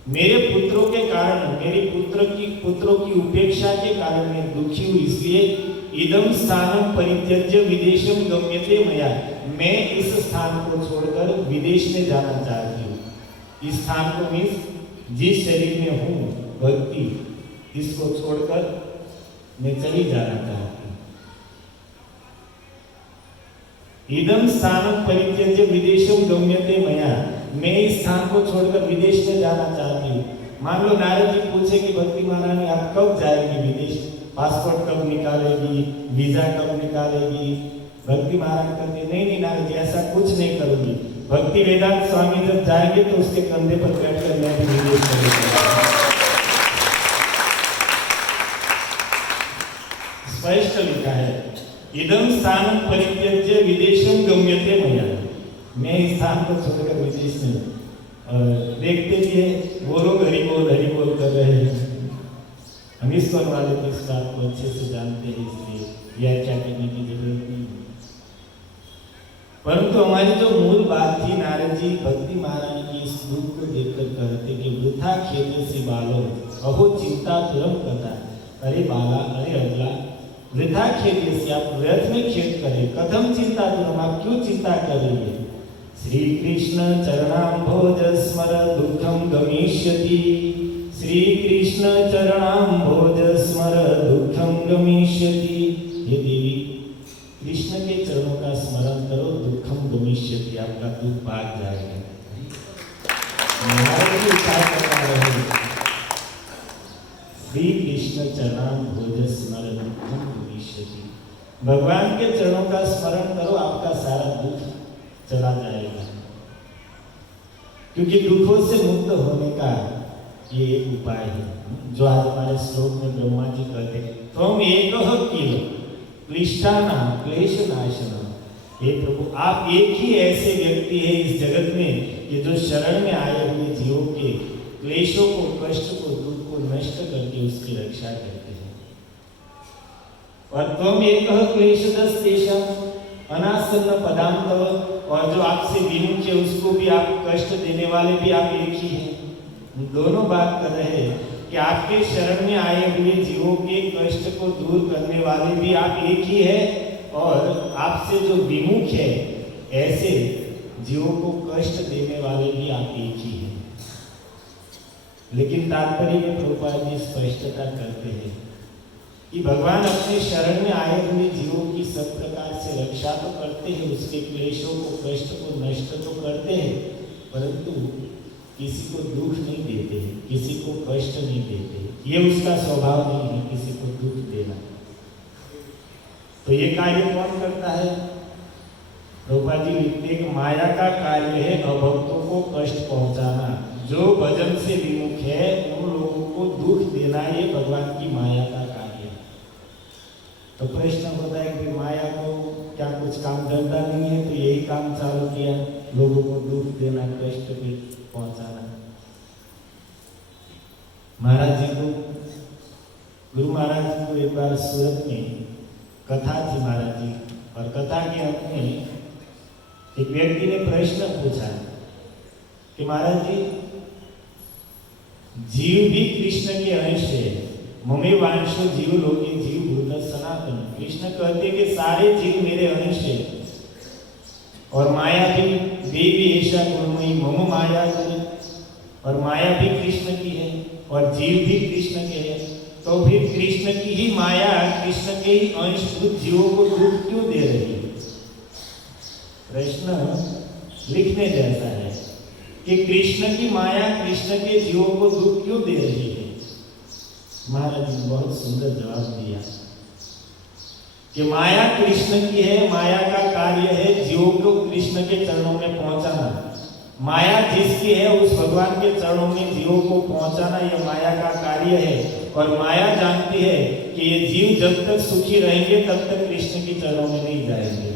मेरे पुत्रों के कारण, मेरे पुत्रों की उपेक्षा के कारण मैं दुखी हूँ, इसलिए इदम स्थानम परित्यज्य विदेशम गम्यते मया, मैं इस स्थान को छोड़कर विदेश में जाना चाहती हूँ। इस स्थान को मीन्स जिस शरीर में हूँ, भक्ति, इसको छोड़कर मैं चली जाना चाहती हूँ। इदम स्थानम परित्यज्य विदेशम गम्यते मया, मैं इस स्थान को छोड़कर विदेश में जाना चाहती हूँ। मान लो नारद जी पूछे कि भक्ति महारानी आप कब जाएंगी विदेश, पासपोर्ट कब निकालेगी, वीजा कब निकालेगी? भक्ति महारानी कहती नहीं नहीं नारद जी, ऐसा कुछ नहीं करूंगी। भक्ति वेदांत स्वामी जब जाएंगे तो उसके कंधे पर बैठकर मैं भी विदेश करूंगा। स्पष्ट लिखा है, इदम स्थानम परित्यज्य विदेशम गम्यते मया, मैं इस स्थान को छोड़कर विदेश में। देखते भी वो लोग हरि बोल कर रहे हैं। हम इस वाले तो इस बात को अच्छे से जानते हैं, इसलिए व्याख्या करने की जरूरत नहीं है। परंतु हमारी जो मूल बात थी, नारद जी भक्ति महारानी की इस दुख को देखकर कहते कि वृथा खेत से बालो अहो चिंता तुरम करता। अरे बाला, अरे अगला, वृथा खेत से आप व्यर्थ में खेत करें, कथम चिंता तुरम, आप क्यों चिंता कर रही है? श्री कृष्ण चरणाम्भोज स्मर दुखम गमिष्यति, श्री कृष्ण चरणाम्भोज स्मर दुखम गमिष्यति। हे देवी, कृष्ण के चरणों का स्मरण करो, दुखम गमिष्यति, आपका दुख भाग जाएगा। श्री कृष्ण चरणाम्भोज स्मर दुखम गमिष्यति, भगवान के चरणों का स्मरण करो, आपका सारा दुख चला जाएगा। क्योंकि दुखों से मुक्त होने का ये एक उपाय है, जो आज हमारे श्लोक में ब्रह्मा जी कहते हैं, तुम एक किल क्लिष्टानां क्लेश नाशनम। हे प्रभु, आप एक ही ऐसे व्यक्ति है इस जगत में कि जो शरण में आए हुए जीवों के क्लेशों को, कष्ट को, दुख को नष्ट करके उसकी रक्षा करते हैं। और तुम एक क्लेशदस तेषां अनासन्न पदांतव, और जो आपसे विमुख है उसको भी आप कष्ट देने वाले भी आप एक ही हैं। दोनों बात कर रहे हैं कि आपके शरण में आए हुए जीवों के कष्ट को दूर करने वाले भी आप एक ही है, और आपसे जो विमुख है ऐसे जीवों को कष्ट देने वाले भी आप एक ही हैं। लेकिन तात्पर्य में प्रभुपाद जी स्पष्टता करते हैं कि भगवान अपने शरण में आए हुए जीवों की सब प्रकार से रक्षा तो करते हैं, उसके क्लेशों को, कष्ट को नष्ट तो करते हैं, परंतु किसी को दुख नहीं देते हैं, किसी को कष्ट नहीं देते। ये उसका स्वभाव नहीं है किसी को दुख देना। तो ये कार्य कौन करता है? प्रभुपाद जी लिखते हैं, माया का कार्य है अभक्तों को कष्ट पहुंचाना। जो भजन से विमुख है उन लोगों को दुख देना, ये भगवान की माया का कार्य है। तो प्रश्न होता है कि माया को क्या कुछ काम धंधा नहीं है, तो यही काम चालू किया, लोगों को दुख देना, कष्ट भी पहुंचाना। महाराज जी को, गुरु महाराज जी को एक बार सूरत में कथा थी महाराज जी, और कथा के अंत में एक व्यक्ति ने प्रश्न पूछा कि महाराज जी, जीव भी कृष्ण के अंश है, ममे वांशो जीव लोके जीव भूत सनातन। कृष्ण कहते कि सारे जीव मेरे अंश है, और माया भी देवी ऐसा गुणमयी मम माया है, और माया भी कृष्ण की है और जीव भी कृष्ण के है। तो फिर कृष्ण की ही माया, कृष्ण के ही अंशभूत जीवों को दुख क्यों दे रही है? प्रश्न लिखने जैसा है कि कृष्ण की माया कृष्ण के जीवों को दुख क्यों दे रही है? महाराज जी ने बहुत सुंदर जवाब दिया कि माया कृष्ण की है, माया का कार्य है जीवों को कृष्ण के चरणों में पहुंचाना। माया जिसकी है उस भगवान के चरणों में जीवों को पहुंचाना, यह माया का कार्य है। और माया जानती है कि ये जीव जब तक सुखी रहेंगे तब तक कृष्ण के चरणों में नहीं जाएंगे।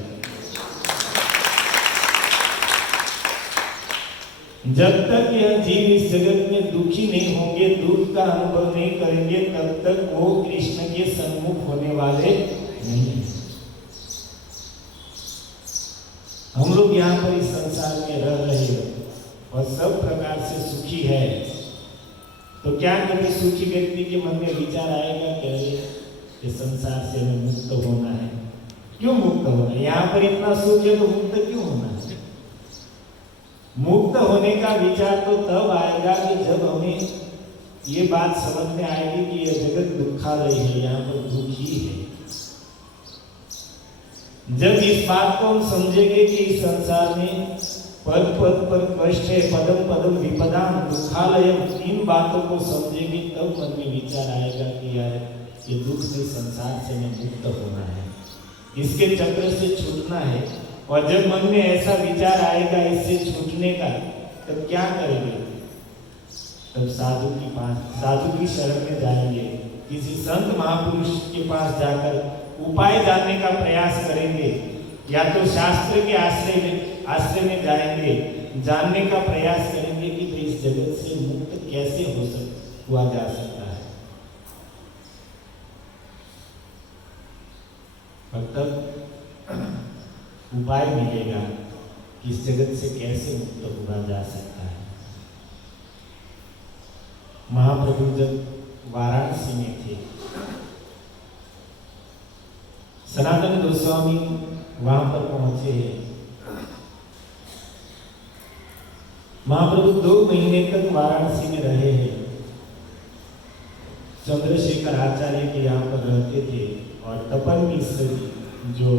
जब तक यह जीव इस जगत में दुखी नहीं होंगे, दुख का अनुभव नहीं करेंगे, तब तक वो कृष्ण के सन्मुख होने वाले नहीं। हम लोग यहाँ पर इस संसार में रह रहे हैं और सब प्रकार से सुखी है, तो क्या कभी सुखी व्यक्ति के मन में विचार आएगा कि इस संसार से हमें मुक्त होना है? क्यों मुक्त होना है? यहाँ पर इतना सुख है तो मुक्त क्यों होना है? मुक्त होने का विचार तो तब आएगा कि जब हमें ये बात समझ में आएगी कि यह जगत दुखालय है, यहाँ पर दुख ही है। जब इस बात को हम समझेंगे कि इस संसार में पद पद पर कष्ट है, पदम पदम विपदाम दुखालय, इन बातों को समझेंगे तब मन में विचार आएगा कि यार ये दुख में संसार से हमें मुक्त होना है, इसके चक्र से छूटना है। और जब मन में ऐसा विचार आएगा इससे छूटने का, तब क्या करेंगे? तब साधु की शरण में जाएंगे, किसी संत महापुरुष के पास जाकर उपाय जानने का प्रयास करेंगे, या तो शास्त्र के आश्रय में जाएंगे, जानने का प्रयास करेंगे कि भाई इस जगत से मुक्त कैसे हुआ जा सकता है। और तब उपाय मिलेगा कि इस जगत से कैसे मुक्त हुआ जा सकता है। महाप्रभु जब वाराणसी में थे, सनातन गोस्वामी वहां पर पहुंचे हैं। महाप्रभु 2 महीने तक वाराणसी में रहे हैं। चंद्रशेखर आचार्य के यहाँ पर रहते थे और तपन मिश्र जो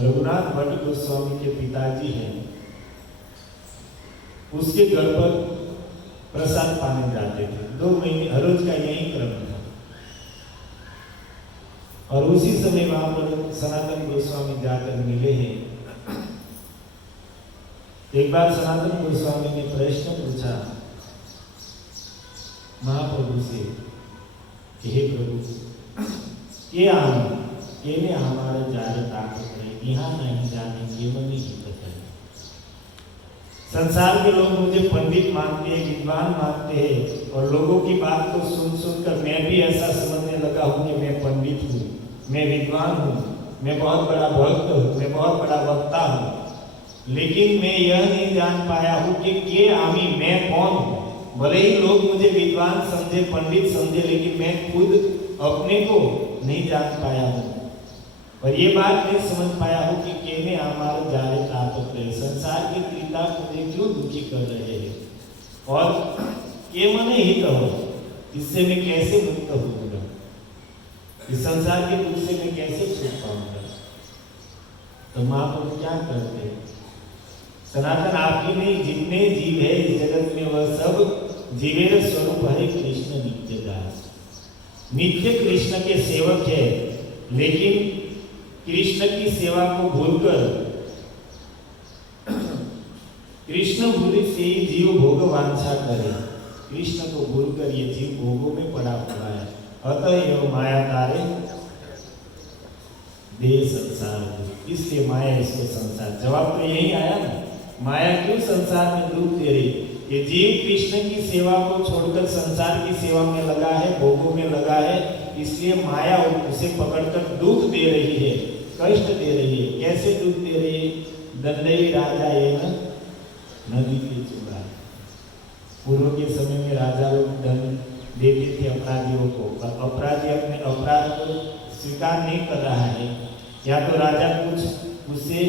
रघुनाथ भट्ट गोस्वामी के पिताजी हैं, उसके घर पर प्रसाद पाने जाते थे। 2 महीने हर रोज का यही क्रम था। और उसी समय वहां पर सनातन गोस्वामी जाकर मिले हैं। एक बार सनातन गोस्वामी ने प्रश्न पूछा महाप्रभु से कि हे प्रभु, ये केने हमारे जारे ताकत है, यहाँ नहीं जाने के मन ही पता है। संसार के लोग मुझे पंडित मानते हैं, विद्वान मानते हैं, और लोगों की बात को सुन सुनकर मैं भी ऐसा समझने लगा हूँ कि मैं पंडित हूँ, मैं विद्वान हूँ, मैं बहुत बड़ा भक्त हूँ, मैं बहुत बड़ा वक्ता हूँ। लेकिन मैं यह नहीं जान पाया हूँ कि के आमी, मैं कौन हूँ। भले ही लोग मुझे विद्वान समझे, पंडित समझे, लेकिन मैं खुद अपने को नहीं जान पाया हूँ। और ये बात नहीं समझ पाया हूँ कि केने हमारे जारे ताकत है, संसार की त्रिता मुझे क्यों दुखी कर रहे हैं, और ये मने ही कहो, इससे मैं कैसे मुक्त होऊंगा, इस संसार के दुख से मैं कैसे छूट पाऊंगा। तो महाप्रभु क्या करते हैं? सनातन आपकी नहीं, जितने जीव है इस जगत में वह सब जीवेर स्वरूप हरे कृष्ण नित्य दास, नित्य कृष्ण के सेवक है। लेकिन कृष्ण की सेवा को भूलकर, कृष्ण भूलि से ही जीव भोग वांछा करे। कृष्ण को भूलकर ये जीव भोगों में पड़ा हुआ है। अतः यह माया तारे दे संसार, इसलिए माया इसको संसार। जवाब तो यही आया ना, माया क्यों संसार में दुख दे रही? ये जीव कृष्ण की सेवा को छोड़कर संसार की सेवा में लगा है, भोगों में लगा है, इसलिए माया उसे पकड़कर दुख दे रही है, कष्ट दे रही है। कैसे दुख दे रही है? दंडई राजा ये नदी के चुरा। पूर्व के समय में राजा लोग दंड देते थे अपराधियों को, और अपराधी अपने अपराध को स्वीकार नहीं कर रहा है, या तो राजा कुछ उससे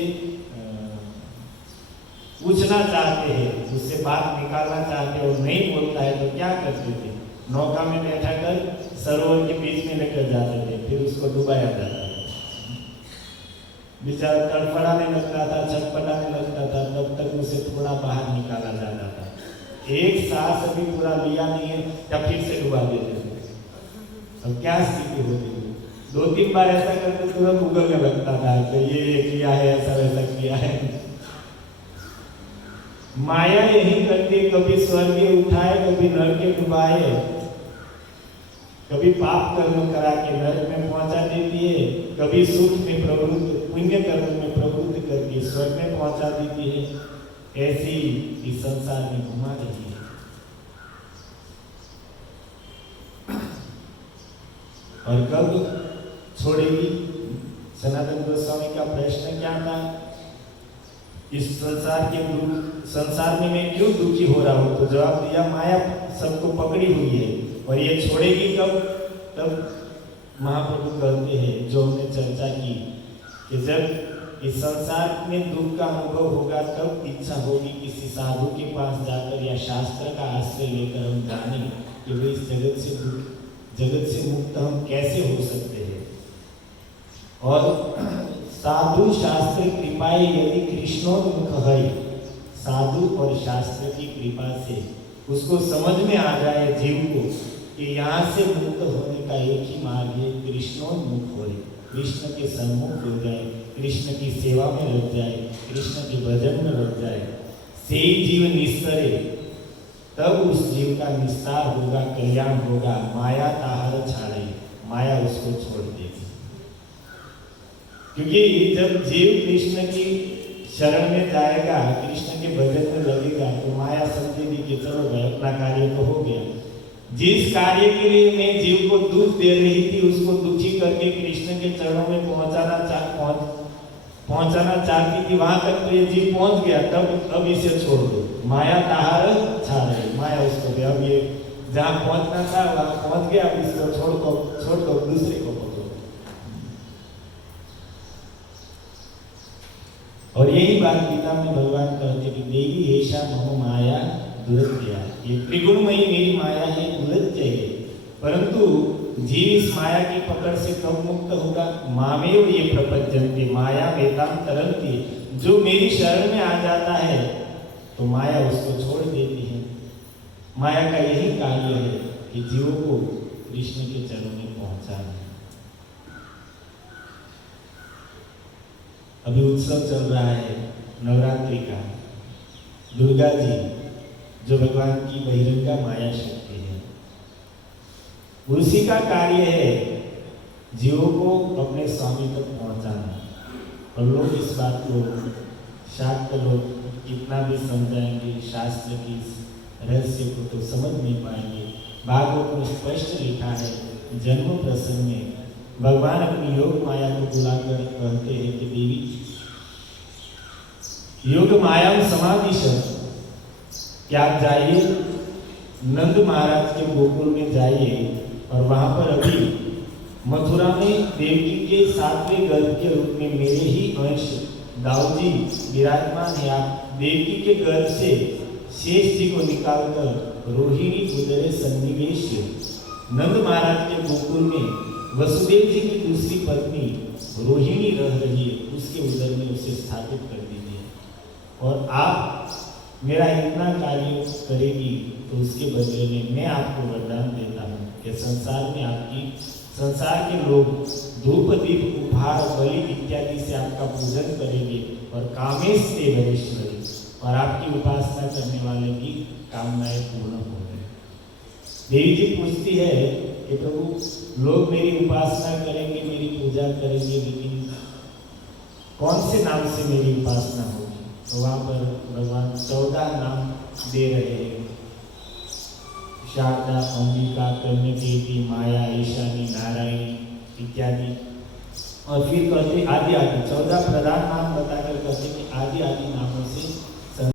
पूछना चाहते हैं, उससे बात निकालना चाहते हैं और नहीं बोलता है, तो क्या करते थे? नौका में बैठा कर सरोवर के बीच में लेकर जाते थे, फिर उसको डुबाया जाता था। बेचारा तड़फड़ाने लगता था, छटपटाने लगता था, तब तक उसे थोड़ा बाहर निकाला जाता था। एक सांस अभी पूरा लिया नहीं है तब फिर से डुबा देते थे। अब क्या स्थिति होती है? 2-3 बार ऐसा करके तुरंत उगलने लगता था कि ये किया है, ऐसा वैसा किया है। माया यही करती है, कभी स्वर्ग उठाए, कभी नरक में डुबाए, कभी पाप कर्म करा के नरक में पहुंचा देती है, कभी सुख में प्रवृत्त, पुण्य कर्म में प्रवृत्त करके स्वर्ग में पहुंचा देती है। ऐसी इस संसार में घुमा रही है। और कब छोड़ेगी? सनातन गोस्वामी का प्रश्न क्या था? इस संसार में मैं क्यों दुखी हो रहा हूँ? तो जवाब दिया, माया सबको पकड़ी हुई है और ये छोड़ेगी कब? तब महाप्रभु कहते हैं, जो हमने चर्चा की, कि जब इस संसार में दुख का अनुभव होगा तब इच्छा होगी किसी साधु के पास जाकर या शास्त्र का आश्रय लेकर हम जाने कि वे इस जगत से मुक्त हम कैसे हो सकते हैं। और साधु शास्त्र कृपाए यदि कृष्णोन्मुख है, साधु और शास्त्र की कृपा से उसको समझ में आ जाए जीव को कि यहाँ से मुक्त होने का एक ही मार्ग है, कृष्णोन्मुख हो, कृष्ण के सम्मुख हो जाए, कृष्ण की सेवा में लग जाए, कृष्ण के भजन में लग जाए, से जीव निस्तरे, तब उस जीव का निस्तार होगा, कल्याण होगा। माया ताहर छाड़े, माया उसको छोड़ देगी। क्योंकि जब जीव कृष्ण की शरण में जाएगा, कृष्ण के भजन में लगेगा, तो माया समझेगी कि चलो भाई अपना कार्य तो हो गया। जिस कार्य के लिए मैं जीव को दुख दे रही थी, उसको दुखी करके कृष्ण के चरणों में पहुंचाना चाहती थी, वहां तक तो ये जीव पहुंच गया, तब अब इसे छोड़ दो। माया ताहर छाड़े, माया उसको दे, अब ये जहां पहुंचना था वहां पहुंच गया, अब इसको छोड़ दो, दूसरे को पकड़ो। और यही बात गीता में भगवान कहते कि देवी ऐसा मम माया दुरत्या, ये त्रिगुणमयी मेरी माया है, दुरत्य है। परंतु जीव इस माया की पकड़ से कब मुक्त होगा? मामेव ये प्रपंचन्ते माया वेताम तरन्ति, जो मेरी शरण में आ जाता है तो माया उसको छोड़ देती है। माया का यही कार्य है कि जीवों को कृष्ण के चरणों में पहुंचाना। अभी उत्सव चल रहा है नवरात्रि का, दुर्गा जी जो भगवान की बहिरंगा माया शक्ति है, उसी का कार्य है जीवों को अपने स्वामी तक पहुंचाना। और लोग इस बात को, शाक्त लोग कितना भी समझाएंगे, शास्त्र की रहस्य को तो समझ नहीं पाएंगे। भागवत में स्पष्ट लिखा है, जन्म प्रसंग में भगवान अपनी योग माया को बुलाकर कहते हैं कि देवी योग माया समाधिश, क्या आप जाइए नंद महाराज के गोकुल में जाइए और वहां पर अभी मथुरा में देवकी के 7वें गर्भ के रूप में मेरे ही अंश दाऊजी विराजमान है। आप देवकी के गर्भ से शेष जी को निकालकर रोहिणी उदरे सन्निवेश नंद महाराज के गोकुल में वसुदेव जी की दूसरी पत्नी रोहिणी रह रही है, उसके उदर में उसे स्थापित कर दीजिए। और आप मेरा इतना कार्य करेगी तो उसके बदले में मैं आपको वरदान देता हूँ कि संसार के लोग धूप दीप उपहार बलि इत्यादि से आपका पूजन करेंगे और कामेश देवरेश्वरी, और आपकी उपासना करने वाले की कामनाएं पूर्ण होंगी। देवी जी पूछती है कि प्रभु लोग मेरी उपासना करेंगे, मेरी पूजा करेंगे, लेकिन कौन से नाम से मेरी उपासना होगी? तो वहाँ पर भगवान 14 नाम दे रहे हैं, शारदा, अंबिका, कन्यकेती, माया, ईशानी, नारायणी इत्यादि। और फिर कहते आदि आदि 14 प्रधान नाम बताकर कहते कि आदि आदि नामों से